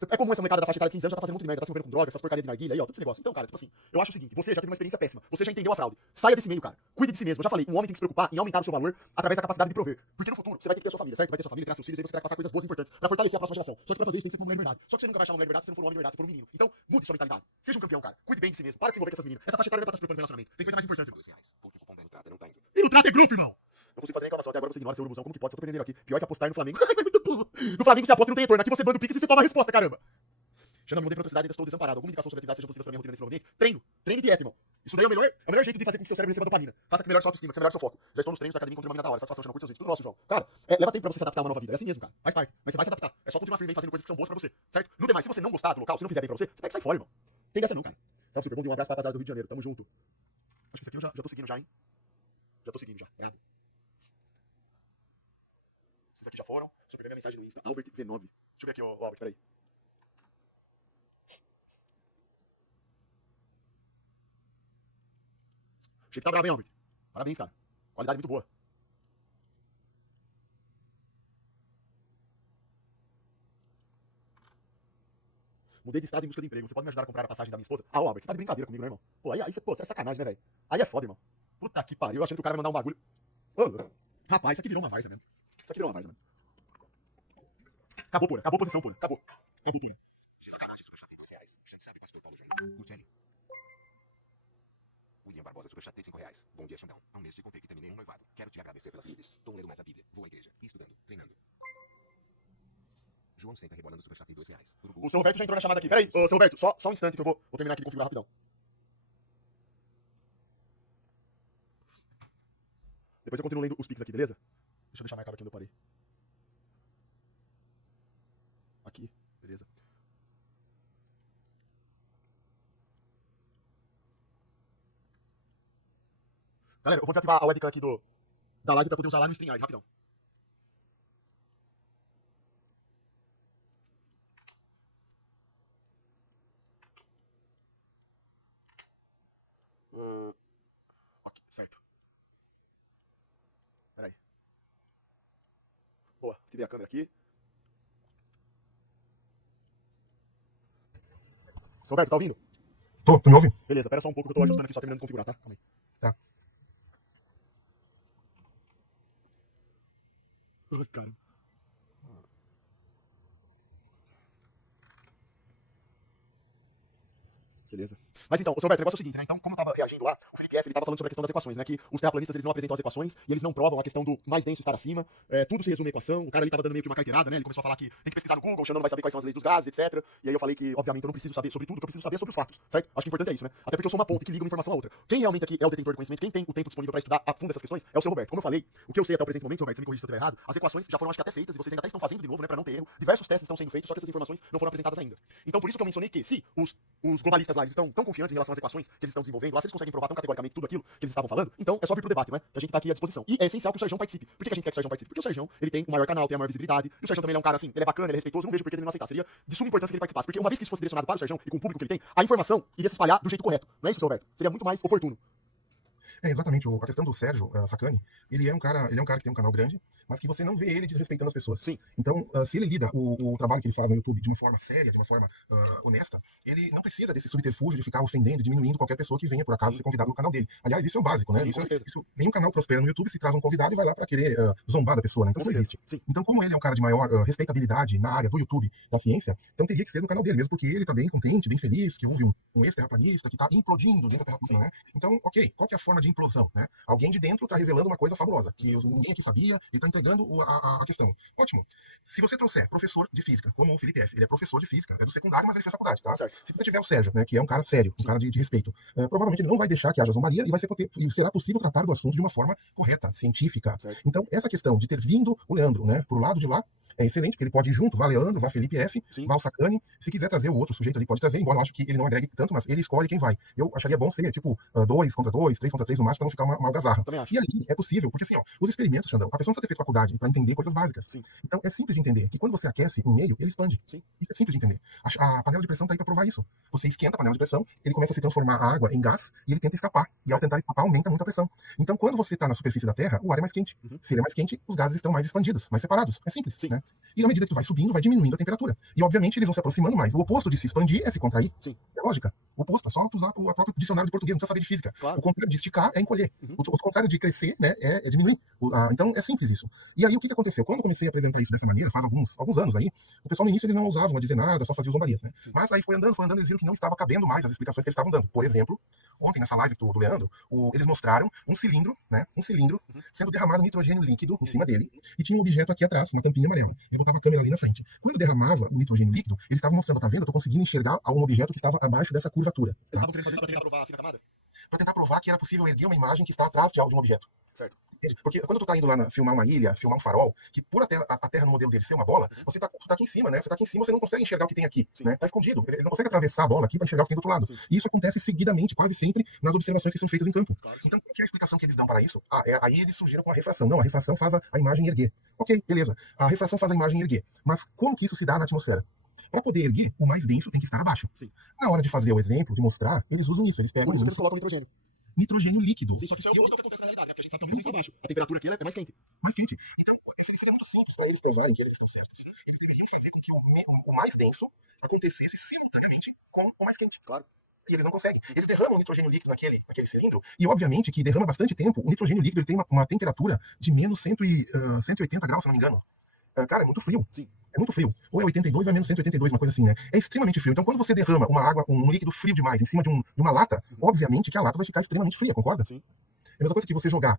é comum essa molecada da faixa etária de 15 anos já tá fazendo um monte de merda, tá se envolvendo com drogas, essas porcarias de narguilha aí, ó, todo esse negócio. Então, cara, tipo assim, eu acho o seguinte, você já teve uma experiência péssima, você já entendeu a fraude. Saia desse meio, cara. Cuide de si mesmo. Eu já falei, um homem tem que se preocupar em aumentar o seu valor através da capacidade de prover. Porque no futuro você vai ter que ter a sua família, certo? Vai ter a sua família, ter seus filhos, e você vai passar coisas boas e importantes pra fortalecer a próxima geração. Só que pra fazer isso tem que ser uma mulher de verdade. Só que você nunca vai achar uma mulher de verdade se você não for um homem de verdade, se for um menino. Então, mude sua mentalidade. Seja um campeão, cara. Cuide bem de si mesmo. Para de se envolver com essas meninas. Essa faixa etária não é pra estar se preocupando com relacionamento. Tem coisa mais importante. R$2. Porque o cupom da entrada não tá indo. E no trato é grupo, irmão. Não consigo fazer reclamação até agora, você ignora seu urubuzão. Como que pode? Só tô perdendo aqui. Pior que apostar no Flamengo. É muito burro. No Flamengo você aposta e não tem retorno. Aqui você manda o Pix e você toma a resposta, caramba. Xandão, não tem praticidade, ainda estou desamparado. Alguma indicação sobre atividade seja possível para minha rotina nesse novo ambiente? Treino. Treino e dieta, irmão. Isso daí é o melhor jeito de fazer com que seu cérebro receba dopamina. Faça que melhore sua autoestima, que você melhore seu foco. Já estou nos treinos da academia, encontrei uma mina da hora. Satisfação, chama curso seus vídeos. Tudo nosso, João. Cara, leva tempo pra você se adaptar a uma nova vida. É assim mesmo, cara. Faz parte. Mas você vai se adaptar. É só continuar firme aí fazendo coisas que são boas pra você, certo? Não tem mais. Se você não gostar do local, se não fizer bem pra você, você pega e sai fora, irmão. Tem dessa não, cara. Salve, super bom dia. Um abraço pra rapaziada do Rio de Janeiro. Tamo junto. Acho que isso aqui eu já tô seguindo já, hein? Já tô seguindo já. É. Esses aqui já foram. Deixa eu ver minha mensagem no Insta. Albert V9. Deixa eu ver aqui, ó, Albert, peraí. Achei que tá bravo, hein, Albert? Parabéns, cara. Qualidade muito boa. Mudei de estado em busca de emprego. Você pode me ajudar a comprar a passagem da minha esposa? Ah, ô, Albert, você tá de brincadeira comigo, né, irmão? Pô, aí pô, é sacanagem, né, velho? Aí é foda, irmão. Puta que pariu. Eu achando que o cara vai mandar um bagulho. Ô, rapaz, isso aqui virou uma várzea mesmo. Isso aqui virou uma várzea mesmo. Acabou, pura. Acabou a posição, pura. Acabou. Acabou, pura. Que sacanagem, superchat tem R$2. Já sabe, pastor Paulo Júnior. Curte ele. William Barbosa, superchat tem R$5. Bom dia, Xandão. Há um mês te contei que terminei um noivado. Quero te agradecer pelas livres. Tô lendo mais a Bíblia. Vou à igreja. Estudando. Treinando. João senta rebolando, superchat tem R$2. O seu Roberto já entrou na chamada aqui. Peraí, ô, seu Roberto, só um instante que eu vou terminar aqui de configurar rapidão. Depois eu continuo lendo os pics aqui, beleza? Deixa eu deixar marcado aqui onde eu parei. Aqui, beleza. Galera, eu vou desativar a webcam aqui da live pra poder usar lá no StreamYard, rapidão. Ok, certo. Peraí. Boa, ativei a câmera aqui. Seu Roberto, tá ouvindo? Tô me ouvindo? Beleza, pera só um pouco que eu tô ajustando aqui, só terminando de configurar, tá? Calma aí. Tá. Ai, cara. Beleza. Mas então, o seu Roberto, o negócio é o seguinte, né? Então, como eu tava reagindo lá, o Felipe F, ele tava falando sobre a questão das equações, né? Que os terraplanistas, eles não apresentam as equações e eles não provam a questão do mais denso estar acima. Tudo se resume à equação. O cara ali tava dando meio que uma carteirada, né? Ele começou a falar que tem que pesquisar no Google, o Xandão não vai saber quais são as leis dos gases, etc. E aí eu falei que, obviamente, eu não preciso saber sobre tudo, que eu preciso saber sobre os fatos, certo? Acho que o importante é isso, né? Até porque eu sou uma ponte que liga uma informação a outra. Quem realmente aqui é o detentor do conhecimento, quem tem o tempo disponível pra estudar a fundo essas questões, é o seu Roberto. Como eu falei, o que eu sei até o presente momento, seu Roberto, você me corrija se eu estiver errado, as equações já foram, acho que até feitas e vocês ainda até estão fazendo de novo, né? Pra não ter erro. Diversos testes estão sendo feitos, só que essas informações não foram apresentadas ainda. Então, por isso que eu mencionei que, se os globalistas lá, eles estão tão confiantes em relação às equações que eles estão desenvolvendo, lá se eles conseguem provar tão categoricamente tudo aquilo que eles estavam falando, então é só vir pro debate, né? Que a gente tá aqui à disposição. E é essencial que o Sérgio participe. Por que a gente quer que o Sérgio participe? Porque o Sérgio, ele tem o maior canal, tem a maior visibilidade, e o Sérgio também é um cara assim, ele é bacana, ele é respeitoso, não vejo por que ele não aceitar. Seria de suma importância que ele participasse, porque uma vez que isso fosse direcionado para o Sérgio e com o público que ele tem, a informação iria se espalhar do jeito correto. Não é isso, seu Roberto? Seria muito mais oportuno. É, exatamente. A questão do Sérgio Sacani, ele é um cara que tem um canal grande, mas que você não vê ele desrespeitando as pessoas. Sim. Então, se ele lida o trabalho que ele faz no YouTube de uma forma séria, de uma forma honesta, ele não precisa desse subterfúgio de ficar ofendendo, diminuindo qualquer pessoa que venha, por acaso, ser convidado no canal dele. Aliás, isso é o básico, né? Sim, com certeza. Nenhum canal prospera no YouTube se traz um convidado e vai lá para querer zombar da pessoa, né? Então, Com isso não certeza. existe. Sim. Então, como ele é um cara de maior respeitabilidade na área do YouTube, da ciência, então teria que ser no canal dele, mesmo porque ele tá bem contente, bem feliz, que houve um ex-terraplanista que tá implodindo dentro da terraplanista, né? Então, ok, qual que é a forma de implosão, né? Alguém de dentro está revelando uma coisa fabulosa, que ninguém aqui sabia, e está entregando a questão. Ótimo. Se você trouxer professor de física, como o Felipe F, ele é professor de física, é do secundário, mas ele fez faculdade, tá? Certo. Se você tiver o Sérgio, né, que é um cara sério, um cara de respeito, provavelmente ele não vai deixar que haja zombaria e será possível tratar do assunto de uma forma correta, científica. Certo. Então, essa questão de ter vindo o Leandro, né, pro lado de lá, é excelente, porque ele pode ir junto, vá Leandro, vá Felipe F, Sim. vá o Sacani. Se quiser trazer o outro sujeito ali, pode trazer, embora eu acho que ele não agregue tanto, mas ele escolhe quem vai. Eu acharia bom ser, tipo, 2 contra 2, 3 contra 3 no máximo, pra não ficar uma algazarra. Também acho. E ali é possível, porque assim, ó, os experimentos, Xandão, a pessoa não precisa ter feito faculdade para entender coisas básicas. Sim. Então é simples de entender que quando você aquece um meio, ele expande. Sim. Isso é simples de entender. A panela de pressão tá aí para provar isso. Você esquenta a panela de pressão, ele começa a se transformar a água em gás e ele tenta escapar. E ao tentar escapar, aumenta muito a pressão. Então, quando você está na superfície da Terra, o ar é mais quente. Uhum. Se ele é mais quente, os gases estão mais expandidos, mais separados. É simples, Sim. né? E à medida que tu vai subindo, vai diminuindo a temperatura. E, obviamente, eles vão se aproximando mais. O oposto de se expandir é se contrair. Sim. É lógica. O oposto é só tu usar o próprio dicionário de português, não precisa saber de física. Claro. O contrário de esticar é encolher. Uhum. O contrário de crescer, né, é diminuir. Então, é simples isso. E aí, o que aconteceu? Quando eu comecei a apresentar isso dessa maneira, faz alguns anos aí, o pessoal no início eles não ousavam a dizer nada, só faziam zombarias, né? Sim. Mas aí foi andando, eles viram que não estava cabendo mais as explicações que eles estavam dando. Por exemplo, ontem nessa live do Leandro, eles mostraram um cilindro, né? Um cilindro sendo derramado nitrogênio líquido em cima dele. E tinha um objeto aqui atrás, uma tampinha amarela. Ele botava a câmera ali na frente. Quando derramava o nitrogênio líquido, eles estavam mostrando, tá vendo? Eu tô conseguindo enxergar algum objeto que estava abaixo dessa curvatura. Eles estavam querendo fazer isso pra tentar provar a fina camada? Pra tentar provar que era possível erguer uma imagem que está atrás de um objeto. Certo. Entende? Porque quando tu tá indo lá filmar uma ilha, filmar um farol, que por a terra no modelo dele ser uma bola, você tá aqui em cima, né? Você tá aqui em cima, você não consegue enxergar o que tem aqui, Sim. né? Tá escondido. Ele não consegue atravessar a bola aqui para enxergar o que tem do outro lado. Sim. E isso acontece seguidamente, quase sempre, nas observações que são feitas em campo. Claro. Então, qual que é a explicação que eles dão para isso? Aí eles surgiram com a refração. Não, a refração faz a imagem erguer. Ok, beleza. A refração faz a imagem erguer. Mas como que isso se dá na atmosfera? Para poder erguer, o mais denso tem que estar abaixo. Sim. Na hora de fazer o exemplo, de mostrar, eles usam isso. Eles pegam Por isso que eles colocam nitrogênio. nitrogênio líquido. Sim, só que isso é o oposto do que acontece na realidade, né? Porque a gente sabe que é muito mais baixo. A temperatura aqui é mais quente. Mais quente. Então, seria muito simples para eles provarem que eles estão certos. Eles deveriam fazer com que o mais denso acontecesse simultaneamente com o mais quente. Claro. E eles não conseguem. Eles derramam o nitrogênio líquido naquele cilindro. E, obviamente, que derrama bastante tempo. O nitrogênio líquido ele tem uma temperatura de menos 180 graus, se não me engano. Cara, é muito frio. Sim. É muito frio. Ou é 82 ou é menos 182, uma coisa assim, né? É extremamente frio. Então, quando você derrama uma água, um líquido frio demais em cima de uma lata, obviamente que a lata vai ficar extremamente fria, concorda? Sim. É a mesma coisa que você jogar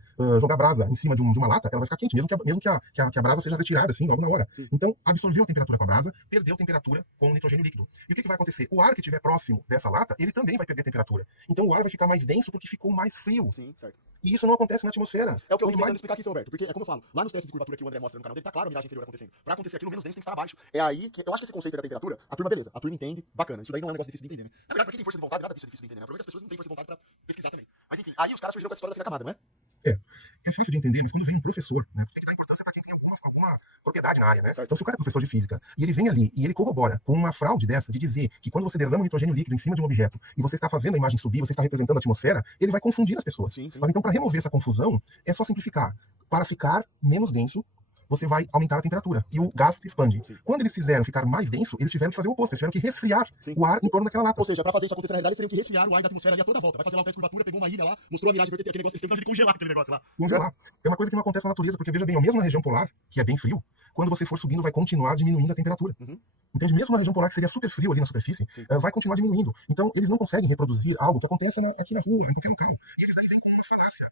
brasa em cima de uma lata, ela vai ficar quente, mesmo que a brasa seja retirada assim, logo na hora. Sim. Então, absorveu a temperatura com a brasa, perdeu temperatura com o nitrogênio líquido. E o que vai acontecer? O ar que estiver próximo dessa lata, ele também vai perder temperatura. Então, o ar vai ficar mais denso porque ficou mais frio. Sim, certo. E isso não acontece na atmosfera. É o que eu vim Quanto tentando explicar aqui, seu Alberto. Porque é como eu falo, lá nos testes de curvatura que o André mostra no canal dele, tá claro a miragem inferior acontecendo. Pra acontecer aquilo, o menos denso tem que estar abaixo. É aí que eu acho que esse conceito da temperatura, a turma, beleza, a turma entende, bacana. Isso daí não é um negócio difícil de entender, né? Na verdade, pra quem tem força de vontade, nada disso é difícil de entender, né? O problema é que as pessoas não têm força de vontade pra pesquisar também. Mas enfim, aí os caras surgiram com essa história da fina camada, não é? É fácil de entender, mas quando vem um professor, né, tem que dar importância para quem tem alguma propriedade na área, né? Então, se o cara é professor de física e ele vem ali e ele corrobora com uma fraude dessa de dizer que quando você derrama nitrogênio líquido em cima de um objeto e você está fazendo a imagem subir, você está representando a atmosfera, ele vai confundir as pessoas. Sim, sim. Mas então, para remover essa confusão, é só simplificar. Para ficar menos denso, você vai aumentar a temperatura e o gás se expande. Sim. Quando eles fizeram ficar mais denso, eles tiveram que fazer o oposto, eles tiveram que resfriar Sim. o ar em torno daquela lata. Ou seja, pra fazer isso acontecer na realidade, seriam que resfriar o ar da atmosfera ali a toda volta. Vai fazer lá o teste de curvatura, pegou uma ilha lá, mostrou a miragem, aquele negócio, ele congelar aquele negócio lá. Congelar. É uma coisa que não acontece na natureza, porque veja bem, mesmo na região polar, que é bem frio, quando você for subindo, vai continuar diminuindo a temperatura. Uhum. Entende? Mesmo na região polar, que seria super frio ali na superfície, vai continuar diminuindo. Então, eles não conseguem reproduzir algo que acontece aqui na rua, em qualquer local. E eles aí vêm com uma falácia.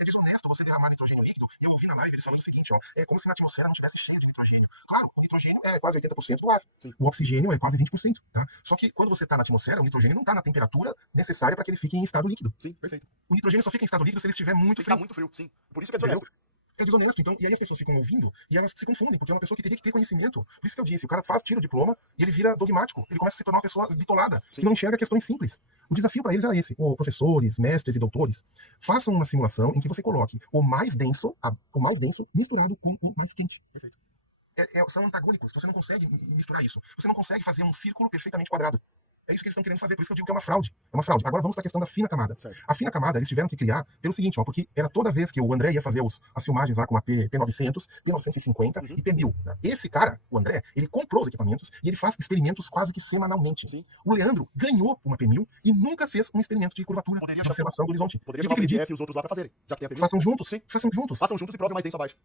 É desonesto você derramar nitrogênio líquido. E eu ouvi na live eles falando o seguinte, ó, é como se na atmosfera não estivesse cheio de nitrogênio. Claro, o nitrogênio é quase 80% do ar. Sim. O oxigênio é quase 20%, tá? Só que quando você está na atmosfera, o nitrogênio não está na temperatura necessária para que ele fique em estado líquido. Sim, perfeito. O nitrogênio só fica em estado líquido se ele estiver muito Ficar frio. muito frio, sim. Por isso que é Entendeu? desonesto. É desonesto, então, e aí as pessoas ficam ouvindo e elas se confundem, porque é uma pessoa que teria que ter conhecimento. Por isso que eu disse, o cara tira o diploma e ele vira dogmático, ele começa a se tornar uma pessoa bitolada, que não enxerga questões simples. O desafio para eles era esse, professores, mestres e doutores, façam uma simulação em que você coloque o mais denso misturado com o mais quente. Perfeito. São antagônicos, você não consegue misturar isso. Você não consegue fazer um círculo perfeitamente quadrado. É isso que eles estão querendo fazer, por isso que eu digo que é uma fraude. É uma fraude. Agora vamos para a questão da fina camada. Certo. A fina camada eles tiveram que criar pelo seguinte, ó, porque era toda vez que o André ia fazer as filmagens lá com a P900, P950 e P1000. Né? Esse cara, o André, ele comprou os equipamentos e ele faz experimentos quase que semanalmente. Sim. O Leandro ganhou uma P1000 e nunca fez um experimento de curvatura, Poderia de observação do horizonte. Poderia E o chamar que o ele BF disse? e os outros lá pra fazerem. Já que tem a pneu. Façam juntos, Sim. façam juntos. Façam juntos e provem mais denso abaixo.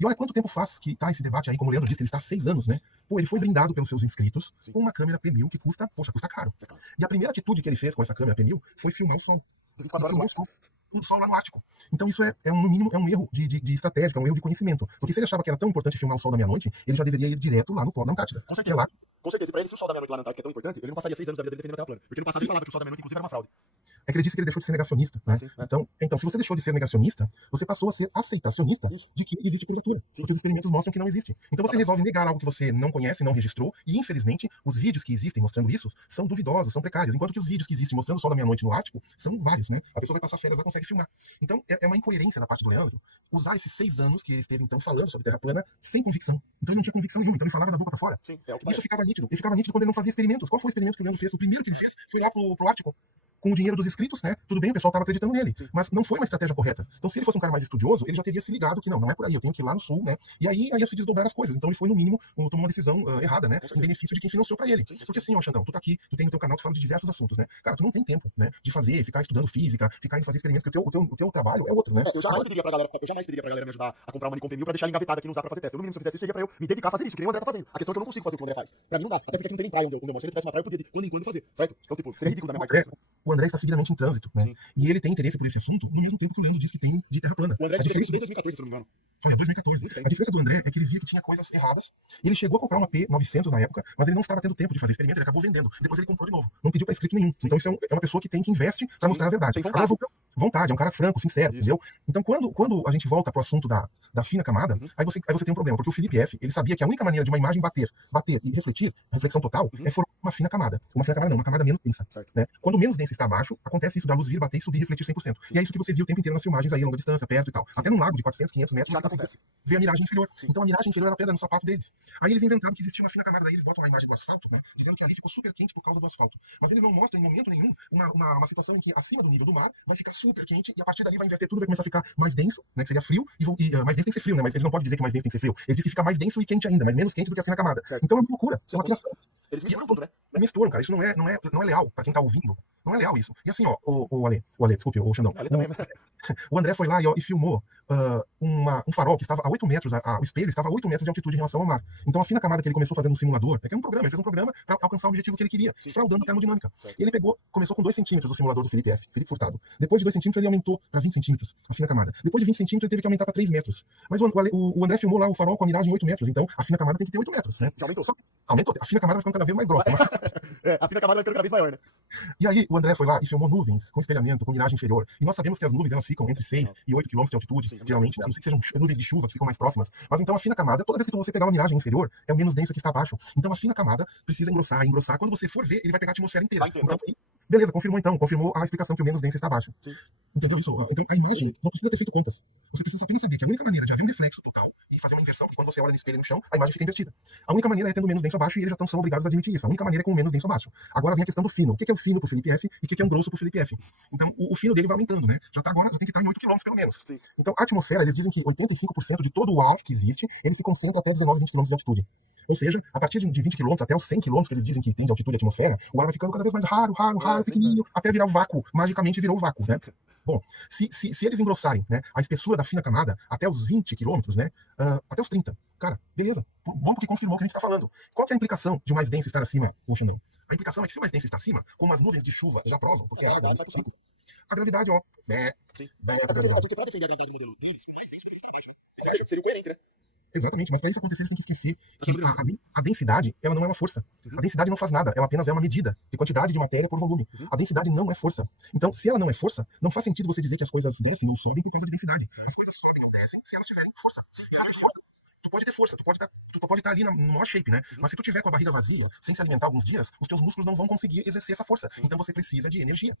E olha quanto tempo faz que tá esse debate aí, como o Leandro disse, ele está há 6 anos, né? Pô, ele foi brindado pelos seus inscritos Sim. com uma câmera P1000 que custa caro. É claro. E a primeira atitude que ele fez com essa câmera P1000 foi filmar o sol. 24 horas Filmar mais. o sol lá no Ártico. Então isso no mínimo, é um erro de estratégia, é um erro de conhecimento. Porque se ele achava que era tão importante filmar o sol da meia-noite, ele já deveria ir direto lá no polo da Antártida. Com Que é certeza. lá. Com certeza. E pra ele, se o sol da meia-noite lá na Antártica é tão importante, ele não passaria 6 anos da vida dele defendendo a Terra plana. Porque no passado ele falava que o sol da meia-noite, inclusive, era uma fraude. É que ele disse que ele deixou de ser negacionista, né? Sim, é. Então, se você deixou de ser negacionista, você passou a ser aceitacionista Isso. de que existe curvatura. Sim. Porque os experimentos mostram que não existe. Então você resolve negar algo que você não conhece, não registrou, e infelizmente, os vídeos que existem mostrando isso são duvidosos, são precários. Enquanto que os vídeos que existem mostrando o sol da meia-noite no Ártico são vários, né? A pessoa vai passar férias, ela consegue filmar. Então, é uma incoerência da parte do Leandro usar esses 6 anos que ele esteve, então, falando sobre Terra plana sem convicção. Então ele não tinha convicção nenhuma, então ele falava da boca pra fora. Sim, é o que Isso parece. ficava nítido. E ficava nítido quando ele não fazia experimentos. Qual foi o experimento que o Leandro fez? O primeiro que ele fez foi lá pro Ártico. com o dinheiro dos inscritos, né? Tudo bem, o pessoal tava acreditando nele, mas não foi uma estratégia correta. Então, se ele fosse um cara mais estudioso, ele já teria se ligado que não é por aí, eu tenho que ir lá no sul, né? E aí ia se desdobrar as coisas. Então, ele foi, no mínimo, tomou uma decisão errada, né? Em benefício de quem financiou pra ele. Porque assim, ó, Xandão, tu tá aqui, tu tem o teu canal, tu fala de diversos assuntos, né? Cara, tu não tem tempo, né? De ficar estudando física, ficar indo fazer experimentos, porque o teu trabalho é outro, né? Eu jamais pediria pra galera me ajudar a comprar uma Nikon P1000 pra deixar ela engavetada aqui no usar pra fazer teste. No mínimo, se eu fizesse isso, seria pra eu me dedicar a fazer isso, que nem o André tá fazendo. A questão é que eu não consigo fazer o que o André faz. Pra mim não dá, até porque aqui não tem praia onde eu moro. Se ele tivesse uma praia, eu poderia de quando em quando fazer, certo? Então, tipo, seria ridículo da minha parte. O André está seguidamente em trânsito, né? E ele tem interesse por esse assunto no mesmo tempo que o Leandro diz que tem de terra plana. O André A diferença desde 2014, se eu não me engano. foi 2014. A diferença do André é que ele via que tinha coisas erradas. E ele chegou a comprar uma P900 na época, mas ele não estava tendo tempo de fazer experimento, ele acabou vendendo. Depois ele comprou de novo. Não pediu pra inscrito nenhum. Então isso é uma pessoa que tem que investe pra mostrar a verdade. Tem vontade. Agora, vontade, é um cara franco, sincero, entendeu? Então quando a gente volta pro assunto da fina camada, aí você tem um problema, porque o Felipe F, ele sabia que a única maneira de uma imagem bater e refletir, a reflexão total, é formar uma fina camada. Uma fina camada não, uma camada menos densa. Né? Quando menos densa está abaixo, acontece isso da luz vir, bater e subir e refletir 100%. E é isso que você viu o tempo inteiro nas filmagens aí, a longa distância, perto e tal. Até num lago de 400, 500 metros, você consegue ver a miragem inferior. Então a miragem inferior era a pedra no sapato deles. Aí eles inventaram que existia uma fina camada, daí eles botam a imagem do asfalto, né, dizendo que ali ficou super quente por causa do asfalto. Mas eles não mostram em momento nenhum uma situação em que acima do nível do mar vai ficar super quente e a partir dali vai inverter tudo, vai começar a ficar mais denso, né, que seria frio, mais denso tem que ser frio, né, mas eles não podem dizer que mais denso tem que ser frio. Eles dizem que fica mais denso e quente ainda, mas menos quente do que a fina camada. Então é uma loucura, isso é uma criação. Eles misturam tudo, né? Misturam, cara, isso não é leal pra quem tá ouvindo. Não é leal isso. E assim, ó, o Ale, desculpe, o Xandão. O André foi lá e filmou um farol que estava a 8 metros, o espelho estava a 8 metros de altitude em relação ao mar. Então a fina camada que ele começou fazendo no simulador, é que é um programa, ele fez um programa para alcançar o objetivo que ele queria, fraudando a termodinâmica. E ele começou com 2 centímetros o simulador do Felipe Furtado. Depois de 2 centímetros ele aumentou para 20 centímetros, a fina camada. Depois de 20 centímetros ele teve que aumentar para 3 metros. Mas o André filmou lá o farol com a miragem em 8 metros, então a fina camada tem que ter 8 metros, né? Já aumentou. Aumentou. A fina camada vai ficando cada vez mais grossa. Mas... a fina camada vai ficando cada vez maior, né? E aí o André foi lá e filmou nuvens com espelhamento, com miragem inferior. E nós sabemos que as nuvens elas ficam entre 6 e 8 km de altitude, geralmente, né? A não sei que sejam nuvens de chuva que ficam mais próximas. Mas então a fina camada, toda vez que você pegar uma miragem inferior, é o menos denso que está abaixo. Então a fina camada precisa engrossar. Quando você for ver, ele vai pegar a atmosfera inteira. Então, beleza, confirmou a explicação que o menos denso está abaixo. Entendeu isso? Então a imagem não precisa ter feito contas. Você precisa apenas saber que a única maneira de haver um reflexo total e fazer uma inversão, porque quando você olha no espelho no chão, a imagem fica invertida. A única maneira é tendo menos denso abaixo e eles já são obrigados a admitir isso. A única maneira é com o menos denso abaixo. Agora vem a questão do fino. O que é o fino pro Felipe F e o que é um grosso pro Felipe F? Então o fino dele vai aumentando, né? Já tem que estar em 8 km pelo menos. Então a atmosfera, eles dizem que 85% de todo o ar que existe, ele se concentra até 19, 20 km de altitude. Ou seja, a partir de 20 km até os 100 km que eles dizem que tem de altitude a atmosfera, o ar vai ficando cada vez mais raro, pequenininho, até virar o vácuo. Magicamente virou o vácuo, né? Bom, se eles engrossarem, né, a espessura da fina camada até os 20 km, né, até os 30, cara, beleza. Bom porque confirmou o que a gente está falando. Qual que é a implicação de o mais denso estar acima, Xandão? A implicação é que se o mais denso está acima, como as nuvens de chuva já provam, porque a água... A gravidade, ó... a gravidade. Porque pra defender a gravidade do modelo deles, o mais denso deveria estar abaixo, né? Você acha que seria coerente, né? Exatamente, mas para isso acontecer, eles têm que esquecer que a densidade, ela não é uma força. A densidade não faz nada, ela apenas é uma medida de quantidade de matéria por volume. A densidade não é força. Então, se ela não é força, não faz sentido você dizer que as coisas descem ou sobem por causa de densidade. As coisas sobem ou descem se elas tiverem força. E a força, tu pode ter força, tu pode estar ali no maior shape, né? Mas se tu tiver com a barriga vazia, sem se alimentar alguns dias, os teus músculos não vão conseguir exercer essa força. Então você precisa de energia.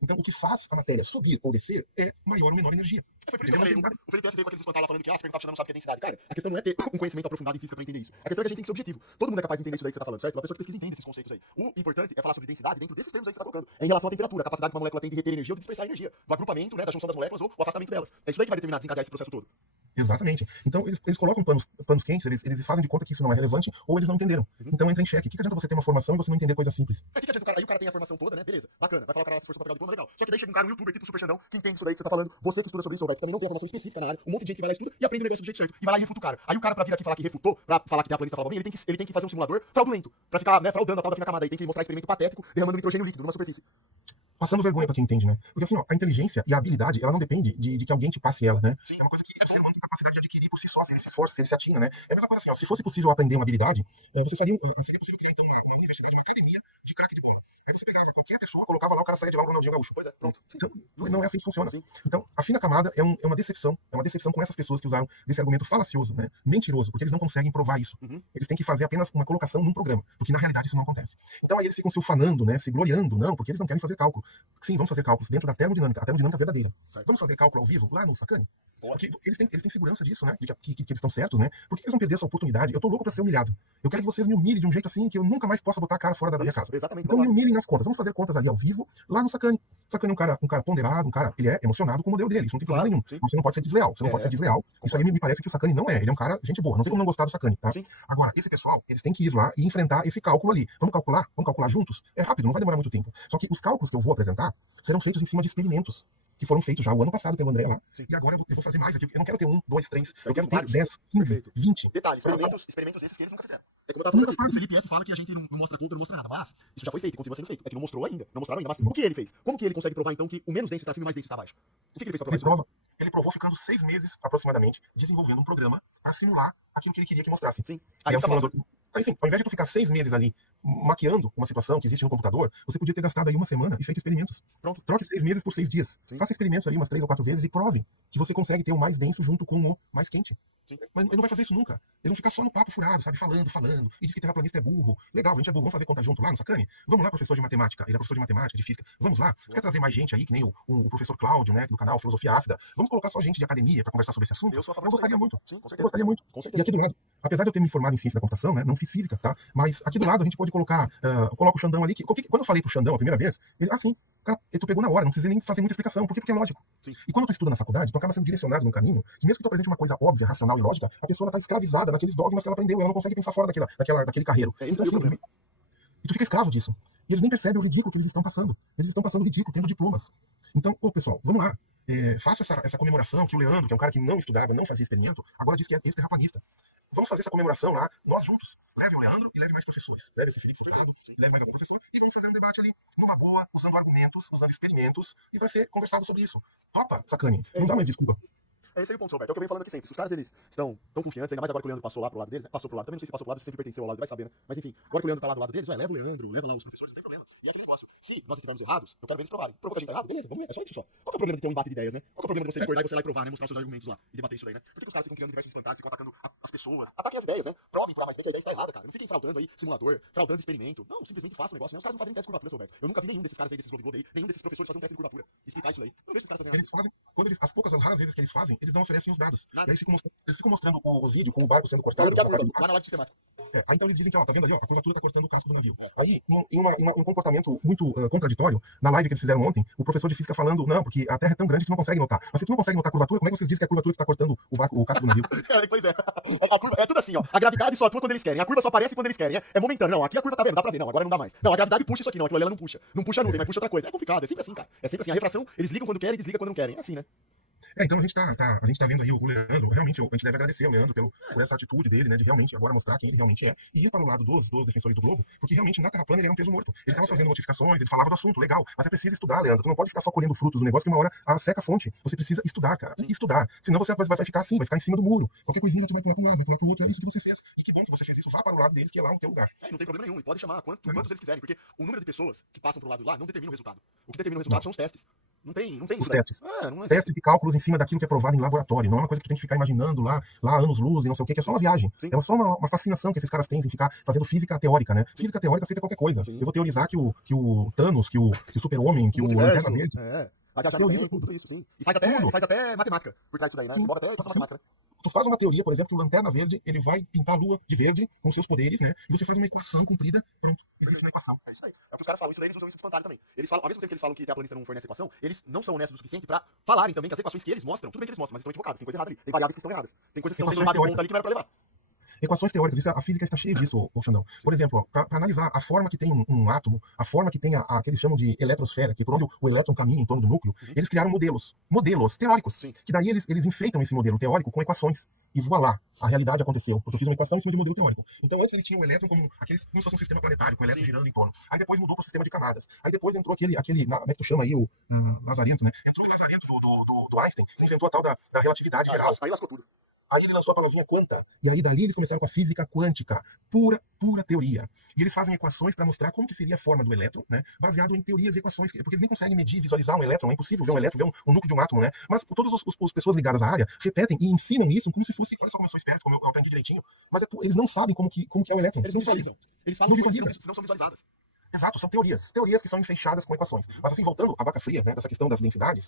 Então o que faz a matéria subir ou descer é maior ou menor energia. Foi por isso que eu falei, o Felipe F veio com aqueles espantalhos lá falando que você perguntar não sabe o que é densidade. Cara, a questão não é ter um conhecimento aprofundado em física pra entender isso. A questão é que a gente tem que ser objetivo. Todo mundo é capaz de entender isso daí que você tá falando, certo? Uma pessoa que pesquisa entende esses conceitos aí. O importante é falar sobre densidade dentro desses termos aí que você tá colocando. É em relação à temperatura, a capacidade que uma molécula tem de reter energia ou de dispersar energia. Do agrupamento, né, da junção das moléculas ou o afastamento delas. É isso daí que vai determinar, desencadear esse processo todo. Exatamente. Então eles colocam panos quentes, eles fazem de conta que isso não é relevante ou eles não entenderam. Então entra em xeque. O que adianta você ter uma formação e você não entender coisas simples? É que adianta o cara, aí o cara tem a formação toda, né? Beleza, bacana. Vai falar o cara se força pra pegar o diploma, legal. Só que daí chega um cara, um youtuber tipo Super Xandão, que entende isso daí que você tá falando. Você que estuda sobre isso, que também não tem a formação específica na área. Um monte de gente que vai lá e estuda e aprende o negócio do jeito certo. E vai lá e refuta o cara. Aí o cara, pra vir aqui falar que refutou, pra falar que tem a planista falando bem, ele tem que fazer um simulador fraudulento. Pra ficar, né, fraudando a tal da fina camada aí. Tem que mostrar experimento patético, derramando nitrogênio líquido numa superfície. Passando vergonha pra quem entende, né? Porque assim, ó, a inteligência e a habilidade, ela não depende de que alguém te passe ela, né? É uma coisa que o ser humano tem capacidade de adquirir por si só, se ele se esforça, se ele se atina, né? É a mesma coisa assim, ó, se fosse possível aprender uma habilidade, seria possível criar então uma universidade, uma academia de craque de bola. Aí você pegava qualquer pessoa, colocava lá, o cara saía de lá um Ronaldinho Gaúcho. Pois é, pronto. Então, não é assim que funciona. Então, a fina camada é uma decepção. É uma decepção com essas pessoas que usaram desse argumento falacioso, né? Mentiroso, porque eles não conseguem provar isso. Eles têm que fazer apenas uma colocação num programa, porque na realidade isso não acontece. Então aí eles ficam se ufanando, né? Se gloriando, não, porque eles não querem fazer cálculo. Sim, vamos fazer cálculos dentro da termodinâmica, a termodinâmica verdadeira. Vamos fazer cálculo ao vivo lá no Sacani? Porque eles têm segurança disso, né? De que eles estão certos, né? Por que eles vão perder essa oportunidade? Eu tô louco pra ser humilhado. Eu quero que vocês me humilhem de um jeito assim que eu nunca mais possa botar a cara fora da minha casa. Exatamente. Então me humilhem nas contas. Vamos fazer contas ali ao vivo, lá no Sacane. Sacane é um cara ponderado, ele é emocionado com o modelo dele. Isso não tem problema nenhum. Sim. Você não pode ser desleal. Você não pode ser desleal. Isso aí me parece que o Sacane não é. Ele é um cara, gente boa. Não tem como não gostar do Sacane, tá? Sim. Agora, esse pessoal, eles têm que ir lá e enfrentar esse cálculo ali. Vamos calcular juntos? É rápido, não vai demorar muito tempo. Só que os cálculos que eu vou apresentar serão feitos em cima de experimentos que foram feitos já o ano passado pelo André lá. Sim. E agora eu vou fazer mais aqui. Eu não quero ter 1, 2, 3. Certo, Eu quero ter vários. 10, 15, Perfeito. 20. Detalhe, experimentos esses que eles nunca fizeram. É como eu tava falando, o Felipe F fala que a gente não mostra tudo, não mostra nada, mas isso já foi feito e continua sendo feito. É que não mostrou ainda, não mostraram ainda, mas o que ele fez? Como que ele consegue provar então que o menos denso está acima e o mais denso está abaixo? O que ele fez pra provar isso? Ele provou ficando 6 meses, aproximadamente, desenvolvendo um programa para simular aquilo que ele queria que mostrasse. Sim. Aí é um simulador. Aí, sim, ao invés de tu ficar 6 meses ali maquiando uma situação que existe no computador, você podia ter gastado aí uma semana e feito experimentos. Pronto. Troque 6 meses por 6 dias. Sim. Faça experimentos aí umas 3 ou 4 vezes e prove que você consegue ter o mais denso junto com o mais quente. Sim. Mas ele não vai fazer isso nunca. Eles vão ficar só no papo furado, sabe? Falando. E diz que terraplanista é burro. Legal, a gente é burro. Vamos fazer conta junto lá no Sacane? Vamos lá, professor de matemática. Ele é professor de matemática, de física. Vamos lá. Quer trazer mais gente aí, que nem o professor Cláudio, né? Do canal Filosofia Ácida. Vamos colocar só gente de academia para conversar sobre esse assunto? Eu sou a favor. gostaria muito. Sim, com certeza. Eu gostaria muito. Com E certeza. aqui do lado, apesar de eu ter me formado em ciência da computação, né? Não fiz física, tá? Mas aqui do lado a gente pode colocar, eu coloco o Xandão ali. Quando eu falei pro Xandão a primeira vez, ele, cara, tu pegou na hora, não precisa nem fazer muita explicação. Por quê? Porque é lógico. Sim. E quando tu estuda na faculdade, tu acaba sendo direcionado num caminho que mesmo que tu apresente uma coisa óbvia, racional e lógica, a pessoa tá escravizada naqueles dogmas que ela aprendeu, ela não consegue pensar fora daquele carreiro. É esse Então, aí o problema. e tu fica escravo disso. E eles nem percebem o ridículo que eles estão passando. Eles estão passando ridículo, tendo diplomas. Então, pessoal, vamos lá. Faça essa comemoração que o Leandro, que é um cara que não estudava, não fazia experimento, agora diz que é ex-terraplanista. Vamos fazer essa comemoração lá, nós juntos. Leve o Leandro e leve mais professores. Leve esse Felipe Furtado, leve mais algum professor e vamos fazer um debate ali, numa boa, usando argumentos, usando experimentos, e vai ser conversado sobre isso. Topa, Sacane. Não dá mais desculpa. É esse aí o ponto, Roberto. É o que eu venho falando aqui sempre. Se os caras, eles estão tão confiantes, ainda mais agora que o Leandro passou lá pro lado deles, né? Passou pro lado. Também não sei se passou pro lado, se sempre pertenceu ao lado, vai saber, né? Mas enfim, agora que o Leandro tá lá do lado deles, leva o Leandro, leva lá os professores, não tem problema. E é aquele negócio. Se nós estivermos errados, eu quero ver eles provarem. Provou que a gente tá errado? Beleza, vamos ver. É só isso só. Qual que é o problema de ter um embate de ideias, né? Qual que é o problema de você discordar e você lá e provar, né? Mostrar os seus argumentos lá e debater isso aí, né? Por que os caras ficam criando diversos espantalhos, ficam atacando as pessoas? Ataquem as ideias, né? Provem por A mais B que a ideia está errada, cara. Não fiquem fraudando aí simulador, fraudando experimento. Não, simplesmente façam o negócio, né? Os caras não fazem teste de curvatura, seu Roberto. Eu nunca vi nenhum desses caras aí, desses Globo aí, nenhum desses professores fazendo teste de curvatura. Explicar isso aí. Não vejo esses caras fazendo Eles fazem, as raras vezes que eles fazem, eles não oferecem os dados. Nada. Eles ficam mostrando os vídeos com o barco sendo cortado. Falando que é a curva, lá na live sistemática. Aí então eles dizem que, ó, tá vendo ali, ó, a curvatura tá cortando o casco do navio. Aí, em um comportamento muito contraditório, na live que eles fizeram ontem, o professor de física falando, não, porque a Terra é tão grande que tu não consegue notar. Mas se tu não consegue notar a curvatura, como é que vocês dizem que é a curvatura que tá cortando o casco do navio? Pois é. A curva é tudo assim, ó. A gravidade só atua quando eles querem. A curva só aparece quando eles querem. É momentâneo. Não, aqui a curva tá vendo, dá pra ver. Não, agora não dá mais. Não, a gravidade puxa isso aqui, não. Aquilo ali ela não puxa. Não puxa a nuvem, mas puxa outra coisa. É complicado, é sempre assim, cara. É sempre assim. A refração, eles ligam quando querem e desligam quando não querem. É assim, né? Então a gente tá vendo aí o Leandro, realmente a gente deve agradecer ao Leandro por essa atitude dele, né, de realmente agora mostrar quem ele realmente é, e ir para o lado dos defensores do Globo, porque realmente na Terra plana ele era um peso morto. Ele tava fazendo notificações, ele falava do assunto, legal, mas é preciso estudar, Leandro, tu não pode ficar só colhendo frutos do negócio que uma hora seca a fonte. Você precisa estudar, cara, e estudar, senão você vai ficar assim, vai ficar em cima do muro. Qualquer coisinha tu vai pular para um lado, vai pular para o outro, é isso que você fez. E que bom que você fez isso, vá para o lado deles, que é lá o teu lugar. Não tem problema nenhum. E pode chamar quantos eles quiserem, porque o número de pessoas que passam pro lado lá não determina o resultado. O que determina o resultado são os testes. Não tem Os isso. testes. Não é Testes e cálculos em cima daquilo que é provado em laboratório. Não é uma coisa que tu tem que ficar imaginando lá anos-luz e não sei o que é só uma viagem. Sim. É só uma fascinação que esses caras têm em ficar fazendo física teórica, né? Física teórica aceita qualquer coisa. Sim. Eu vou teorizar que o Thanos, que o Super-Homem, que o Lanterna Verde. Vai viajar Teoriza tudo isso, sim. E Tudo. faz até matemática por trás disso daí, né? Sim. Desenvolve até equação Sim. matemática, né? Tu faz uma teoria, por exemplo, que o Lanterna Verde ele vai pintar a lua de verde com seus poderes, né? E você faz uma equação cumprida, pronto, existe uma equação. É isso aí. É o que os caras falam. Isso daí eles usam isso de espantalho também. Eles falam, ao mesmo tempo que eles falam que a planista não fornece equação, eles não são honestos o suficiente pra falarem também que as equações que eles mostram, tudo bem que eles mostram, mas estão equivocadas. Tem coisa errada ali. Tem variáveis que estão erradas. Tem coisas que estão sendo Equações levadas em conta ali que não era pra levar. Equações teóricas, a física está cheia disso, ô Xandão. Por exemplo, para analisar a forma que tem um átomo, a forma que tem a que eles chamam de eletrosfera, que é por onde o elétron caminha em torno do núcleo, eles criaram modelos teóricos, Sim. que daí eles enfeitam esse modelo teórico com equações. E voilá, a realidade aconteceu, porque eu fiz uma equação em cima de um modelo teórico. Então antes eles tinham o elétron como se fosse um sistema planetário, com o elétron girando em torno. Aí depois mudou para o sistema de camadas. Aí depois entrou aquele como é que tu chama aí, o Lazarento, né? Entrou o Lazarento do Einstein, inventou a tal da relatividade geral. Aí lascou tudo. Aí ele lançou a palavrinha quanta. E aí dali eles começaram com a física quântica, pura teoria. E eles fazem equações para mostrar como que seria a forma do elétron, né? Baseado em teorias e equações, porque eles nem conseguem medir, visualizar um elétron, é impossível ver um elétron, ver um núcleo de um átomo, né? Mas todas as pessoas ligadas à área repetem e ensinam isso como se fosse, olha só como eu sou esperto, como eu aprendi direitinho, mas eles não sabem como que é o elétron. Eles não visualizam. Eles falam Não que visualizam. não são visualizadas. Exato, são teorias. Teorias que são enfeixadas com equações. Mas assim, voltando à vaca fria, né, dessa questão das densidades,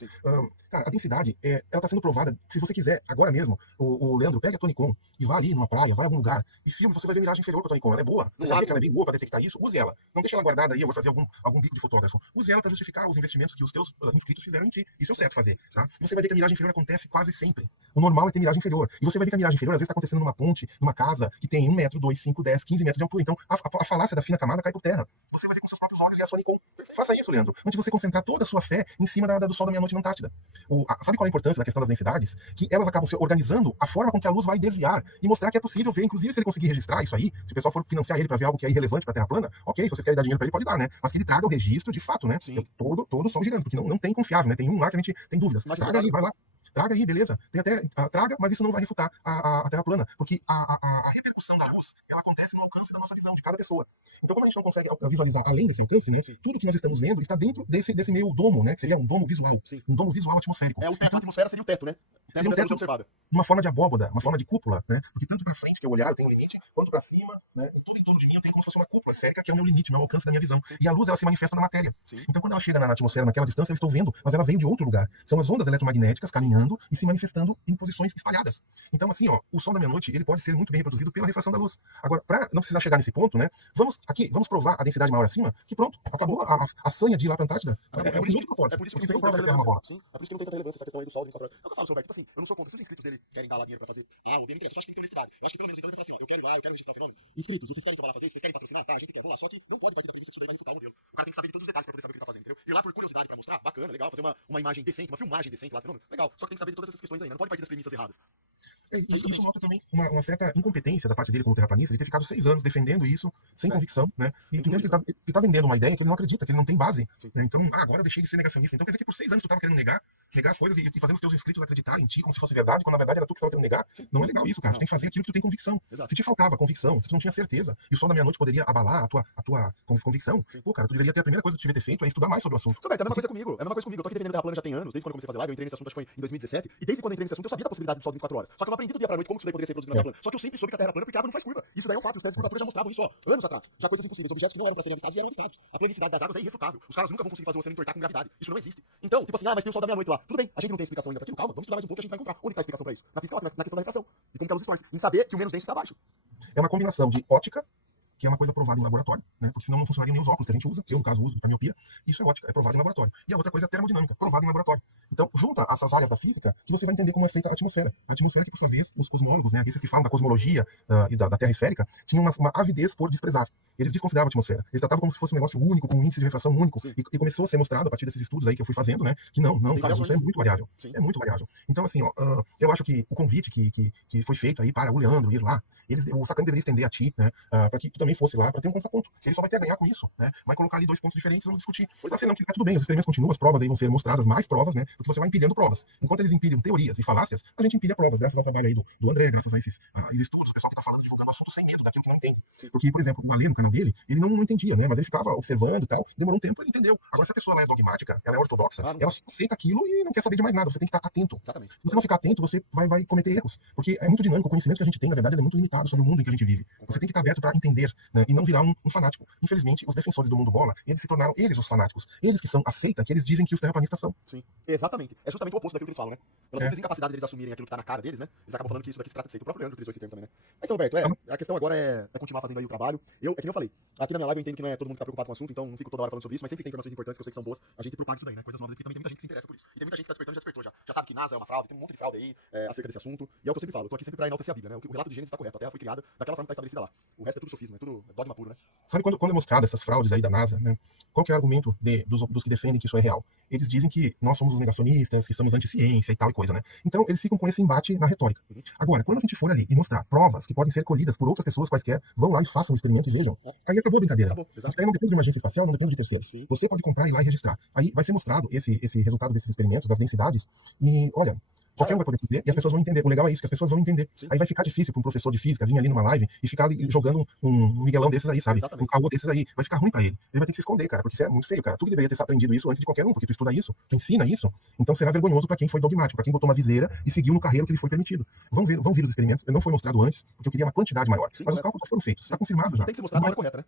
cara, a densidade, ela está sendo provada. Se você quiser, agora mesmo, o Leandro, pega a Tony Con e vá ali numa praia, vai a algum lugar e filme, você vai ver miragem inferior com a Tony Con. Ela é boa. Você sabia que ela é bem boa para detectar isso? Use ela. Não deixe ela guardada aí, eu vou fazer algum bico de fotógrafo. Use ela para justificar os investimentos que os teus inscritos fizeram em ti. Isso é o certo fazer, tá? Você vai ver que a miragem inferior acontece quase sempre. O normal é ter miragem inferior. E você vai ver que a miragem inferior às vezes está acontecendo numa ponte, numa casa que tem 1 metro, 2, 5, 10, 15 metros de altura. Então, a falácia da fina camada cai por terra. Você vai ver com seus próprios olhos e a Sony Com. Faça isso, Leandro, antes de você concentrar toda a sua fé em cima do sol da meia-noite na Antártida. Sabe qual é a importância da questão das densidades? Que elas acabam se organizando a forma com que a luz vai desviar e mostrar que é possível ver, inclusive se ele conseguir registrar isso aí, se o pessoal for financiar ele para ver algo que é irrelevante para a Terra plana, ok, se vocês querem dar dinheiro para ele, pode dar, né? Mas que ele traga o registro de fato, né? Todo o sol girando, porque não tem confiável, né? Tem um lá que a gente tem dúvidas. Traga aí, vai lá. Traga aí, beleza. Tem até, traga, mas isso não vai refutar a Terra plana, porque a repercussão da luz, ela acontece no alcance da nossa visão, de cada pessoa. Então, como a gente não consegue visualizar além desse alcance, né, tudo que nós estamos vendo está dentro desse meio domo, né, que seria um domo visual, um domo visual atmosférico. O teto, a atmosfera seria o teto, né? Seria um teto observada. Uma forma de abóboda, uma forma de cúpula, né? Porque tanto para frente que eu olhar, eu tenho um limite, quanto para cima, né? Tudo em torno de mim eu tenho como se fosse uma cúpula esférica, que é o meu limite, o meu alcance da minha visão. E a luz, ela se manifesta na matéria. Então, quando ela chega na atmosfera, naquela distância, eu estou vendo, mas ela veio de outro lugar. São as ondas eletromagnéticas caminhando e se manifestando em posições espalhadas. Então, assim, ó, o som da meia-noite, ele pode ser muito bem reproduzido pela refração da luz. Agora, para não precisar chegar nesse ponto, né? Vamos provar a densidade maior acima, que pronto, acabou a sanha de ir lá para a Antártida. É por isso que não prova que a Terra é uma bola. Sim, é por isso que não tem tanta relevância essa questão aí do sol de 24 horas. É o que eu falo, Roberto, tipo assim, eu não sou contra. Se os inscritos dele querem dar lá dinheiro pra fazer, o bem me interessa. Eu acho que tem que ter honestidade. Eu acho que pelo menos então ele fala assim, ó, eu quero ir lá, eu quero registrar o fenômeno. Inscritos, vocês querem que eu vá lá fazer? Vocês querem patrocinar? Tá, a gente quer, vou lá. Só que não pode partir da premissa que isso daí vai refutar o modelo. O cara tem que saber de todos os detalhes pra poder saber o que ele tá fazendo, entendeu? Ir lá por curiosidade pra mostrar, bacana, legal, fazer uma imagem decente, uma filmagem decente lá do fenômeno, legal. Só que tem que saber de todas essas questões aí, né? Não pode partir das premissas erradas. Isso mostra também uma certa incompetência da parte dele como terraplanista, de ter ficado 6 anos defendendo isso, sem convicção, né? E entende que ele tá vendendo uma ideia que ele não acredita, que ele não tem base. Né? Então, agora eu deixei de ser negacionista. Então quer dizer que por 6 anos tu tava querendo negar as coisas e fazendo os teus inscritos acreditarem em ti como se fosse verdade, quando na verdade era tu que estava querendo negar. Não é legal isso, cara. Tu tem que fazer aquilo que tu tem convicção. Se te faltava convicção, se tu não tinha certeza, e o sol da meia-noite poderia abalar a tua convicção, pô, cara, tu deveria ter a primeira coisa que tu devia ter feito é estudar mais sobre o assunto. Roberto, é a mesma coisa comigo. É a mesma coisa comigo. Eu tô aqui defendendo a Terra plana já tem anos, desde quando eu comecei a fazer live, eu entrei nesse assunto, acho que foi em 2017, e desde quando eu entrei nesse assunto eu sabia da possibilidade do sol de 24 horas. Só que eu não aprendi do dia pra noite como isso daí poderia ser produzido na Terra plana. Só que eu sempre soube que a Terra plana porque a água não faz curva. Isso daí é um fato, os testes de curvatura já mostravam isso, ó, anos atrás. Já coisas impossíveis, objetos que não eram pra serem avistados e eram avistados. A planicidade das águas é irrefutável. Os caras nunca vão conseguir fazer o oceano entortar com gravidade. Isso não existe. Então, tipo assim, mas tem o sol da meia-noite lá. Tudo bem, a gente não tem explicação ainda pra aquilo, calma, vamos estudar mais um pouco e a gente vai encontrar. Onde tá a explicação pra isso? Na física ótica, na questão da refração. E como que ela distorce. Em saber que o menos denso está abaixo. É uma combinação de ótica, que é uma coisa provada em laboratório, né? Porque senão não funcionariam nem os óculos que a gente usa. Eu, no caso, uso para miopia. Isso é ótica, é provado em laboratório. E a outra coisa é a termodinâmica, provada em laboratório. Então, junta essas áreas da física que você vai entender como é feita a atmosfera. A atmosfera que, por sua vez, os cosmólogos, né, esses que falam da cosmologia e da Terra esférica, tinham uma avidez por desprezar. Eles desconsideravam a atmosfera. Eles tratavam como se fosse um negócio único, com um índice de refração único. E começou a ser mostrado, a partir desses estudos aí que eu fui fazendo, né, que não, cara, isso é muito variável. É muito variável. Então, assim, ó, eu acho que o convite que foi feito aí para o Leandro ir lá, o Sacani deveria estender a ti, né, para que tu também fosse lá, para ter um contraponto. Se ele só vai ter a ganhar com isso, né, vai colocar ali 2 pontos diferentes, vamos discutir. Se você não quiser, tudo bem, os experimentos continuam, as provas aí vão ser mostradas, mais provas, né, porque você vai empilhando provas. Enquanto eles empilham teorias e falácias, a gente empilha provas, graças ao trabalho aí do André, graças a esses estudos, o pessoal que tá falando, divulgando o assunto sem medo daquilo que não entende. Porque, por exemplo, o Alê, no canal dele, ele não entendia, né, mas ele ficava observando e tal, demorou um tempo, ele entendeu. Agora, se a pessoa ela é dogmática, ela é ortodoxa, ela aceita aquilo e não quer saber de mais nada, você tem que estar atento. Exatamente. Se você não ficar atento, você vai cometer erros, porque é muito dinâmico, o conhecimento que a gente tem, na verdade, é muito limitado sobre o mundo em que a gente vive. Você tem que estar aberto para entender, né, e não virar um fanático. Infelizmente, os defensores do mundo bola, eles se tornaram eles os fanáticos. Eles que são a seita que eles dizem que os terraplanistas são. Sim, exatamente. É justamente o oposto daquilo que eles falam, né? Pela simples incapacidade deles assumirem aquilo que tá na cara deles, né? Eles acabam falando que isso daqui se trata de seita. O próprio Leandro utilizou esse termo também, né? Mas, Roberto, a questão agora é continuar fazendo aí o trabalho. É que nem eu falei, aqui na minha live eu entendo que não é todo mundo que tá preocupado com o assunto, então não fico toda hora falando sobre isso, mas sempre que tem informações importantes que eu sei que são boas, a gente propaga isso daí, né? Coisas novas, porque também tem muita gente que se interessa por isso. E tem muita gente que tá despertando, já despertou já. Já sabe que NASA é uma fraude, tem um monte de fraude aí acerca desse assunto. E é o que eu sempre falo, eu tô aqui sempre pra enaltecer a Bíblia, né? O relato de Gênesis tá correto, a Terra foi criada daquela forma que tá estabelecida lá. O resto é tudo sofisma, é tudo dogma puro, né? Sabe quando é mostrado essas fraudes aí da NASA, né? Qual que é o argumento dos que defendem que isso é real? Eles dizem que nós somos os negacionistas, que somos anti-ciência e tal e coisa, né? Então eles ficam com esse embate na retórica. Agora, quando a gente for ali e mostrar provas que podem ser colhidas por outras pessoas quaisquer, vão lá e façam um experimento e vejam. Aí acabou a brincadeira. Aí não depende de uma agência espacial, não depende de terceiros. Sim. Você pode comprar e ir lá e registrar. Aí vai ser mostrado esse resultado desses experimentos, das densidades, e olha, qualquer um vai poder fazer e as pessoas vão entender. O legal é isso, que as pessoas vão entender. Sim. Aí vai ficar difícil para um professor de física vir ali numa live e ficar jogando um Miguelão desses aí, sabe? Exatamente. Um caô desses aí. Vai ficar ruim pra ele. Ele vai ter que se esconder, cara, porque isso é muito feio, cara. Tu que deveria ter aprendido isso antes de qualquer um, porque tu estuda isso, tu ensina isso, então será vergonhoso pra quem foi dogmático, pra quem botou uma viseira e seguiu no carreiro que lhe foi permitido. Vão vir os experimentos. Não foi mostrado antes, porque eu queria uma quantidade maior. Sim, mas os cálculos já foram feitos. Tá confirmado já. Tem que ser mostrado da maneira correta, né?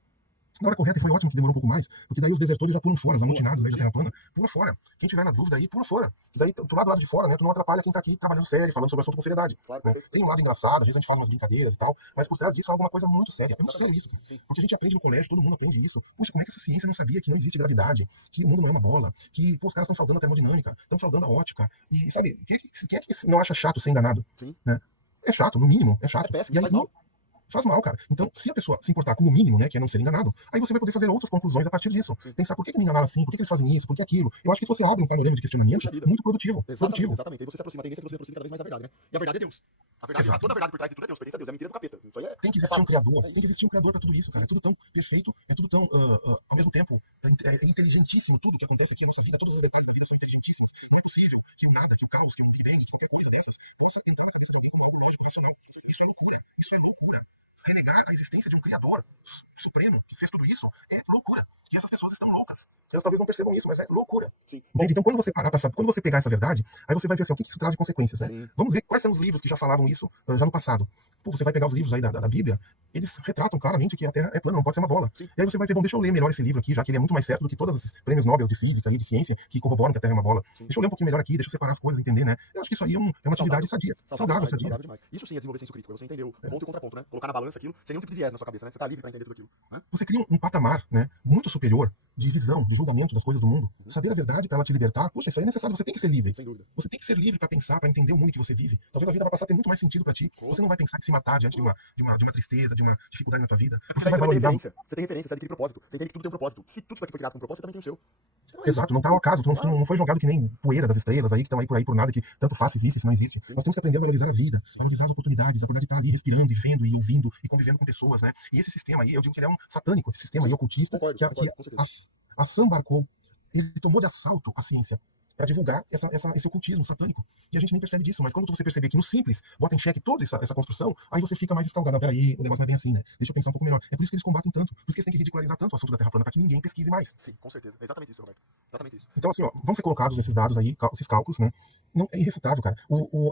na hora correta, e foi ótimo que demorou um pouco mais, porque daí os desertores já pulam fora, os amotinados aí da Terra plana, pula fora. Quem tiver na dúvida aí, pula fora. E daí, tu lá do lado de fora, né, tu não atrapalha quem tá aqui trabalhando sério, falando sobre o assunto com seriedade. Claro, Né? perfeito. Tem um lado engraçado, às vezes a gente faz umas brincadeiras e tal, mas por trás disso é alguma coisa muito séria. É muito sério isso, cara. Sim. Porque a gente aprende no colégio, todo mundo aprende isso. Puxa, como é que essa ciência não sabia que não existe gravidade, que o mundo não é uma bola, que, pô, os caras estão fraudando a termodinâmica, estão fraudando a ótica, e, sabe, quem é que não acha chato ser enganado? Sim. Né? É chato, no mínimo, é chato. É péssimo, E aí, faz mal. faz mal, cara. Então, se a pessoa se importar com o mínimo, né, que é não ser enganado, aí você vai poder fazer outras conclusões a partir disso. Sim. Pensar por que me enganaram assim, por que eles fazem isso, por que aquilo. Eu acho que você abre um panorama de questionamento Puxa vida. muito produtivo. Exatamente, exatamente. Aí você se aproxima, a tendência é que você se aproxime cada vez mais da verdade, né? E a verdade é Deus. A verdade, Exato. toda a verdade por trás de tudo é Deus. Experiência é Deus, é mentira do capeta. Isso aí é... Tem que existir um criador, É tem isso. que existir um criador para tudo isso, cara. É tudo tão perfeito, é tudo tão, ao mesmo tempo, é inteligentíssimo tudo que acontece aqui na nossa vida, todos os detalhes da vida são inteligentíssimos. Não é possível que o nada, que o caos, que um Big Bang, que qualquer coisa dessas possa entrar na cabeça de alguém como algo lógico, racional. Isso é loucura, isso é loucura. Renegar a existência de um criador supremo que fez tudo isso é loucura. E essas pessoas estão loucas. Elas talvez não percebam isso, mas é loucura. Sim. Entende? Então, quando você parar pra saber, quando você pegar essa verdade, aí você vai ver assim, o que isso traz de consequências, né? Sim. Vamos ver quais são os livros que já falavam isso já no passado. Pô, você vai pegar os livros aí da Bíblia, eles retratam claramente que a Terra é plana, não pode ser uma bola. Sim. E aí você vai ver, bom, deixa eu ler melhor esse livro aqui, já que ele é muito mais certo do que todos esses prêmios Nobel de física e de ciência que corroboram que a Terra é uma bola. Sim. Deixa eu ler um pouquinho melhor aqui, deixa eu separar as coisas, entender, né? Eu acho que isso aí é uma atividade sadia. Saudável, demais, sadia. saudável demais. Isso sim é desenvolver senso crítico, é você entender o ponto e o contraponto, né? Colocar na balança aquilo, sem nenhum tipo de viés na sua cabeça, né? Você tá livre pra entender tudo aquilo. Né? Você cria um patamar, né, muito superior de visão, de julgamento das coisas do mundo. Saber a verdade para ela te libertar, puxa, isso aí é necessário, você tem que ser livre. Sem dúvida. Você tem que ser livre para pensar, para entender o mundo que você vive. Talvez a vida vai passar a ter muito mais sentido para ti. Você não vai pensar em se matar diante de uma tristeza, de uma dificuldade na tua vida. Você vai valorizar. Você tem referência, você adquire propósito. Você entende que tudo tem um propósito. Se tudo isso aqui foi criado com um propósito, você também tem o seu. Então é isso. Exato, não tá ao acaso, tu não foi jogado que nem poeira das estrelas aí, que estão aí por nada, que tanto faz se existe, se não existe. Nós temos que aprender a valorizar a vida, valorizar as oportunidades, a oportunidade de estar ali respirando e vendo e ouvindo e convivendo com pessoas, né? E esse sistema aí, eu digo que ele é um satânico, esse sistema aí ocultista, Concordo, que com certeza. assambarcou, ele tomou de assalto a ciência para divulgar esse ocultismo satânico. E a gente nem percebe disso, mas quando você perceber que no simples bota em xeque toda essa construção, aí você fica mais escaldado. Não, peraí, o negócio não é bem assim, né? Deixa eu pensar um pouco melhor. É por isso que eles combatem tanto, por isso que eles têm que ridicularizar tanto o assunto da Terra plana, para que ninguém pesquise mais. Sim, com certeza. É exatamente isso, Roberto. Exatamente isso. Então, assim, ó, vão ser colocados esses dados aí, esses cálculos, né? Não, é irrefutável, cara.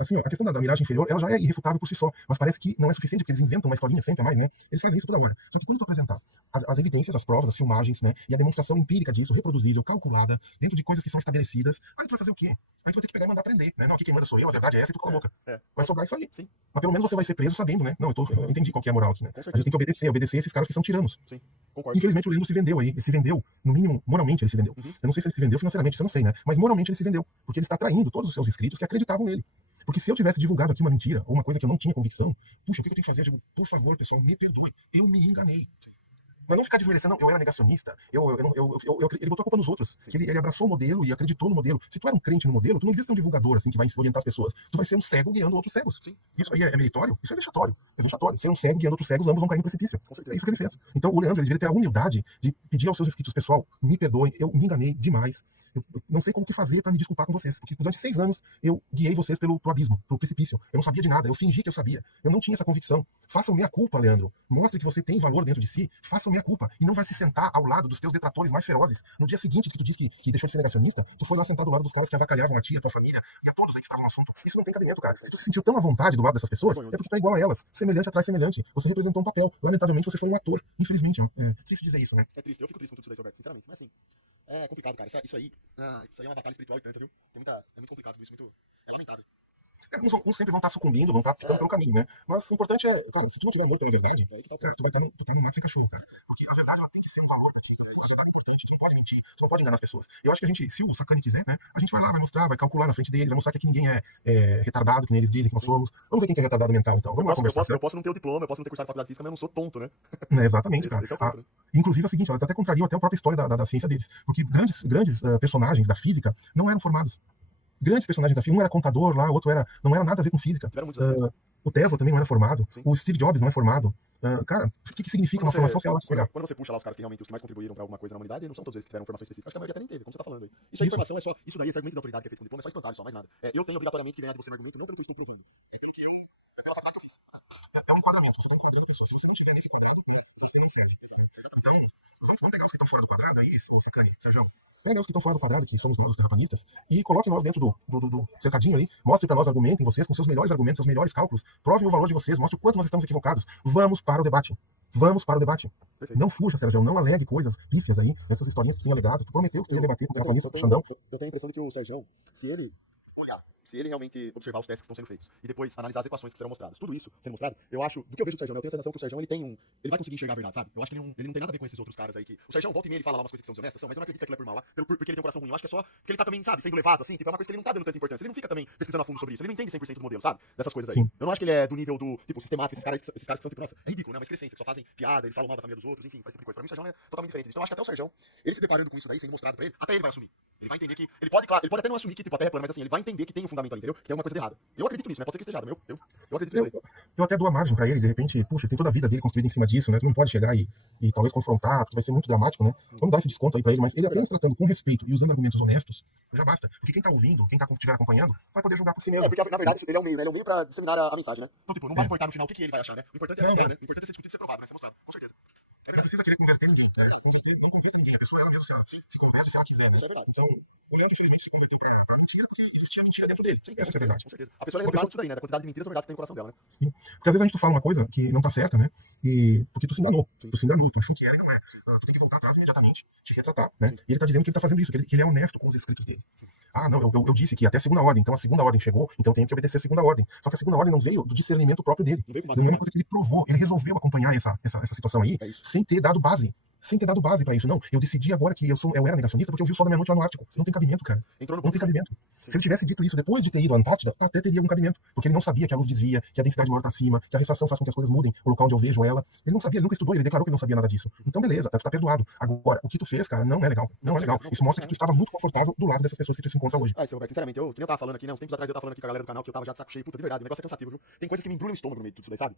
Assim, ó, a questão da miragem inferior, ela já é irrefutável por si só, mas parece que não é suficiente, porque eles inventam uma escolinha sempre a mais, né? Eles fazem isso toda hora. Só que quando tu apresentar as evidências, as provas, as filmagens, né? E a demonstração empírica disso, reproduzível, calculada, dentro de coisas que são estabelecidas, aí tu vai fazer o quê? Aí tu vai ter que pegar e mandar aprender, né? Não, aqui quem manda sou eu, a verdade é essa e tu cala a boca. Vai sobrar isso aí. Sim. Mas pelo menos você vai ser preso sabendo, né? Não, eu entendi qual que é a moral aqui, né? Com A certeza. gente tem que obedecer esses caras que são tiranos. Sim, concordo. Infelizmente o Leandro se vendeu aí. Ele se vendeu, no mínimo, moralmente ele se vendeu. Eu não sei se ele se vendeu financeiramente, isso eu não sei, né? Mas moralmente ele se vendeu. Porque ele está traindo todos os seus inscritos que acreditavam nele. Porque se eu tivesse divulgado aqui uma mentira, ou uma coisa que eu não tinha convicção, puxa, o que eu tenho que fazer? Eu digo, por favor, pessoal, me perdoe. Eu me enganei. Mas não ficar desmerecendo, não, eu era negacionista, ele botou a culpa nos outros, que ele abraçou o modelo e acreditou no modelo. Se tu era um crente no modelo, tu não devia ser um divulgador, assim, que vai orientar as pessoas. Tu vai ser um cego guiando outros cegos. Sim. Isso aí é meritório? Isso é vexatório. É vexatório. Ser um cego guiando outros cegos, ambos vão cair no precipício. Com certeza. É isso que ele fez. Então o Leandro, ele deveria ter a humildade de pedir aos seus inscritos, pessoal, me perdoem, eu me enganei demais. Eu não sei como que fazer para me desculpar com vocês, porque durante 6 anos eu guiei vocês pro abismo, pro precipício. Eu não sabia de nada, eu fingi que eu sabia. Eu não tinha essa convicção. Façam minha culpa, Leandro. Mostre que você tem valor dentro de si. Façam minha culpa. E não vai se sentar ao lado dos teus detratores mais ferozes. No dia seguinte que tu disse que deixou de ser negacionista, tu foi lá sentar do lado dos caras que avacalhavam a ti, a tua família e a todos aí que estavam no assunto. Isso não tem cabimento, cara. Se tu se sentiu tão à vontade do lado dessas pessoas, é porque tu é igual a elas. Semelhante atrai semelhante. Você representou um papel. Lamentavelmente, você foi um ator. Infelizmente, ó. É triste dizer isso, né? É triste, eu fico triste com tudo isso daí, Roberto, sinceramente. Mas assim, é complicado, cara. Isso aí é uma batalha espiritual e tanta, viu? É muito complicado tudo isso, é lamentável. Uns sempre vão estar sucumbindo, vão estar ficando pelo caminho, né? Mas o importante é, cara, se tu não tiver amor pela verdade, cara, tu vai estar no mato sem cachorro, cara. Porque a verdade, ela tem que ser um valor pra ti, uma coisa importante. Tu não pode mentir, tu não pode enganar as pessoas. Eu acho que a gente, se o Sacani quiser, né, a gente vai lá, vai mostrar, vai calcular na frente dele, vai mostrar que aqui ninguém é retardado, que nem eles dizem que nós somos. Vamos ver quem que é retardado mental, então. Vamos lá conversar, Eu posso não ter o diploma, eu posso não ter cursado faculdade física, mas eu não sou tonto, né? Exatamente, cara. Esse é o ponto, né? Inclusive é o seguinte, elas até contrariam até a própria história da ciência deles. Porque grandes personagens da física não eram formados. Grandes personagens da física, um era contador lá, outro não era nada a ver com física. O Tesla também não era formado. Sim. O Steve Jobs não é formado. Cara, o que significa uma formação se ela chegar? Quando você puxa lá os caras que realmente os que mais contribuíram para alguma coisa na humanidade, não são todos eles que tiveram formação específica. Acho que a maioria até nem teve, como você tá falando aí. Isso aí, informação é só. Isso daí, esse argumento da autoridade que é feito com diploma, é só espantalho, só mais nada. Eu tenho obrigatoriamente que ganhar de você no argumento, não pelo que eu estou provando. É pelo que é pela faculdade que eu fiz. É um enquadramento, você está enquadrando a pessoa. Se você não estiver nesse quadrado, você não serve. Então, vamos pegar os que estão fora do quadrado aí, Sacani, Sérgio. Pega os que estão fora do quadrado, que somos nós, os terraplanistas, e coloque nós dentro do cercadinho ali. Mostre para nós, argumentem vocês com seus melhores argumentos, seus melhores cálculos. Provem o valor de vocês, mostre o quanto nós estamos equivocados. Vamos para o debate. Vamos para o debate. Perfeito. Não fuja, Sérgio, não alegue coisas pífias aí, essas historinhas que tu tinha alegado. Tu prometeu que tu ia debater com o terraplanista, com o Xandão. Eu tenho a impressão de que o Sérgio, se ele olhar, se ele realmente observar os testes que estão sendo feitos e depois analisar as equações que serão mostradas, tudo isso sendo mostrado, eu acho, do que eu vejo do Sérgio, eu tenho a sensação que o Sérgio ele vai conseguir enxergar a verdade, sabe? Eu acho que ele não tem nada a ver com esses outros caras aí que o Sérgio volta e meia ele fala lá umas coisas que são desonestas, mas eu não acredito que aquilo é por mal, porque ele tem um coração ruim. Eu acho que é só que ele tá também, sabe, sendo levado assim, tipo, é uma coisa que ele não tá dando tanta importância. Ele não fica também pesquisando a fundo sobre isso. Ele não entende 100% do modelo, sabe? Dessas coisas aí. Sim. Eu não acho que ele é do nível do, tipo, sistemático, esses caras que são tipo, nossa, é ridículo, né? Mas crescência, que só fazem piada, eles falam mal da família dos outros, enfim, faz tipo de coisa. Pra mim o Sérgio é totalmente diferente. Então eu acho que até o Sérgio, ele se deparando com isso daí, sendo mostrado pra ele, até ele vai assumir. Ele vai entender que ele pode até não assumir que tipo a Terra é plana, mas assim, ele vai entender que tem um fundamento ali, entendeu? Que tem alguma coisa de errada. Eu acredito nisso, né? Pode ser que esteja errado, eu acredito nisso aí. Eu até dou a margem pra ele, de repente, puxa, tem toda a vida dele construída em cima disso, né? Tu não pode chegar e talvez confrontar, porque vai ser muito dramático, né? Vamos dar esse desconto aí pra ele, mas ele apenas tratando com respeito e usando argumentos honestos, já basta. Porque quem tá ouvindo, quem estiver acompanhando, vai poder julgar por si mesmo. É, porque na verdade ele é o meio, né? Ele é o meio pra disseminar a mensagem, né? Então, tipo, não vai importar no final o que ele vai achar, né? O importante é mostrar, né? O importante é ser discutido e ser provado, né? Ser mostrado, com certeza. Ele não precisa querer converter ninguém. Não converte ninguém. A pessoa ela mesmo se converte se ela quiser, né? Isso é verdade. Então, o Leandro, infelizmente, se converteu pra mentira porque existia mentira dentro dele. Sim, Essa que é a verdade. com certeza. A pessoa lembra disso daí, né? Da quantidade de mentiras ou verdades que tem no coração dela, né? Sim. Porque às vezes a gente fala uma coisa que não tá certa, né? E porque tu se enganou. Tu se enganou, tu achou que era e não é. Tu tem que voltar atrás imediatamente, te retratar, né? E ele tá dizendo que ele tá fazendo isso, que ele é honesto com os escritos dele. Ah, não, eu disse que até a segunda ordem, então a segunda ordem chegou, então tem que obedecer a segunda ordem. Só que a segunda ordem não veio do discernimento próprio dele. Não é uma coisa que ele provou, ele resolveu acompanhar essa situação aí sem ter dado base. Sem ter dado base pra isso, não. Eu decidi agora que eu era negacionista porque eu vi o sol da meia-noite lá no Ártico. Não tem cabimento, cara. Não tem cabimento. Se ele tivesse dito isso depois de ter ido à Antártida, até teria um cabimento. Porque ele não sabia que a luz desvia, que a densidade maior tá acima, que a refração faz com que as coisas mudem, o local onde eu vejo ela. Ele não sabia, ele nunca estudou, ele declarou que ele não sabia nada disso. Então, beleza, tá perdoado. Agora, o que tu fez, cara, não é legal. Não é legal. Isso mostra que tu estava muito confortável do lado dessas pessoas que tu se encontra hoje. Ah, Roberto, sinceramente, que nem eu tava falando aqui, né? Uns tempos atrás eu tava falando aqui com a galera do canal que eu tava já de saco cheio. Puta, de verdade, o negócio é cansativo, viu? Tem coisas que me embrulham o estômago no meio de tudo isso daí, sabe?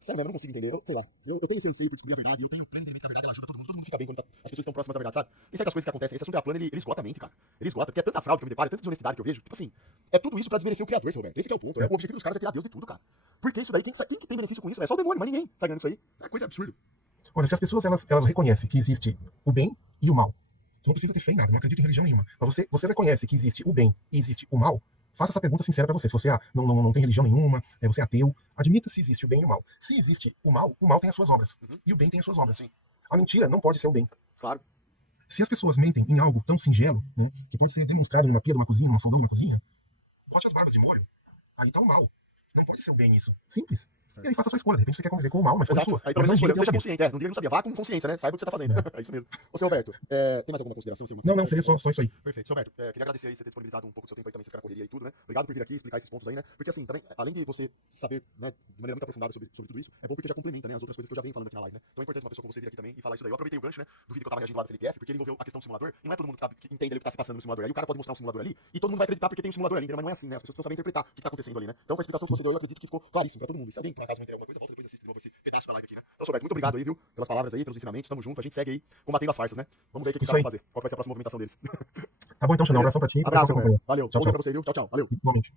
Sério mesmo, eu não consigo entender. Sei lá, eu tenho esse anseio por descobrir a verdade, eu tenho pleno entendimento que a verdade ela ajuda todo mundo fica bem quando as pessoas estão próximas da verdade, sabe? Tem certas coisas que acontecem, esse assunto é plano, ele esgota a mente, cara. Ele esgota, porque é tanta fraude que eu me deparo, é tanta desonestidade que eu vejo. Tipo assim, é tudo isso pra desmerecer o criador, seu Roberto. Esse que é o ponto. O objetivo dos caras é tirar Deus de tudo, cara. Porque isso daí, quem que tem benefício com isso? É só o demônio, mas ninguém sai ganhando isso aí. É coisa absurda. Olha, se as pessoas elas reconhecem que existe o bem e o mal, tu não precisa ter fé em nada, não acredita em religião nenhuma. Mas você reconhece que existe o bem e existe o mal, faça essa pergunta sincera pra você. Se você não tem religião nenhuma, você é ateu, admita se existe o bem e o mal. Se existe o mal tem as suas obras. E o bem tem as suas obras. Sim. A mentira não pode ser o bem. Claro. Se as pessoas mentem em algo tão singelo, né, que pode ser demonstrado numa pia de uma cozinha, numa fogão de uma cozinha, bote as barbas de molho, aí tá o mal. Não pode ser o bem isso. Simples. E aí faça a sua escolha. De repente você quer conviver com o mal, mas foi Exato. sua. Aí pelo Mas menos não diga que seja não sabia. consciente. Não diga que não sabia. Vá com consciência, né? Saiba o que você tá fazendo. É isso mesmo. Ô, seu Roberto, tem mais alguma consideração? Não, seria só isso aí. Perfeito. Seu Roberto, queria agradecer aí você ter disponibilizado um pouco do seu tempo aí também, você ficar na correria e tudo, né? Obrigado por vir aqui explicar esses pontos aí, né? Porque assim, também, além de você saber, né, de maneira muito aprofundada sobre tudo isso, é bom porque já complementa, né, as outras coisas que eu já venho falando aqui na live, né? Então é importante uma pessoa como você vir aqui também e falar isso daí. Eu aproveitei o gancho, né, do vídeo que eu tava reagindo lá do Felipe F, porque ele envolveu a questão do simulador, e não é todo mundo que entende ali o que tá se passando no simulador. Aí o cara pode mostrar um simulador ali e todo mundo vai acreditar porque tem um simulador ali, mas não é assim, né? As pessoas precisam saber interpretar o que tá acontecendo ali, né? Então com a explicação que você deu, eu acredito que ficou claríssimo pra todo mundo. E se alguém por acaso não entender alguma coisa, volta depois e assiste de novo esse pedaço da live aqui, né? Então, Roberto, muito obrigado aí, viu? Pelas palavras aí, pelos ensinamentos, tamo junto, a gente segue aí combatendo as farsas, né? Vamos ver o que os Isso caras aí. vão fazer. Qual vai ser a próxima movimentação deles. Tá bom então, Xandão. Um abração pra ti. Abraço, Pra Roberto. Valeu. Tchau, Bom dia tchau. pra você, viu? Tchau, tchau. Valeu. Igualmente.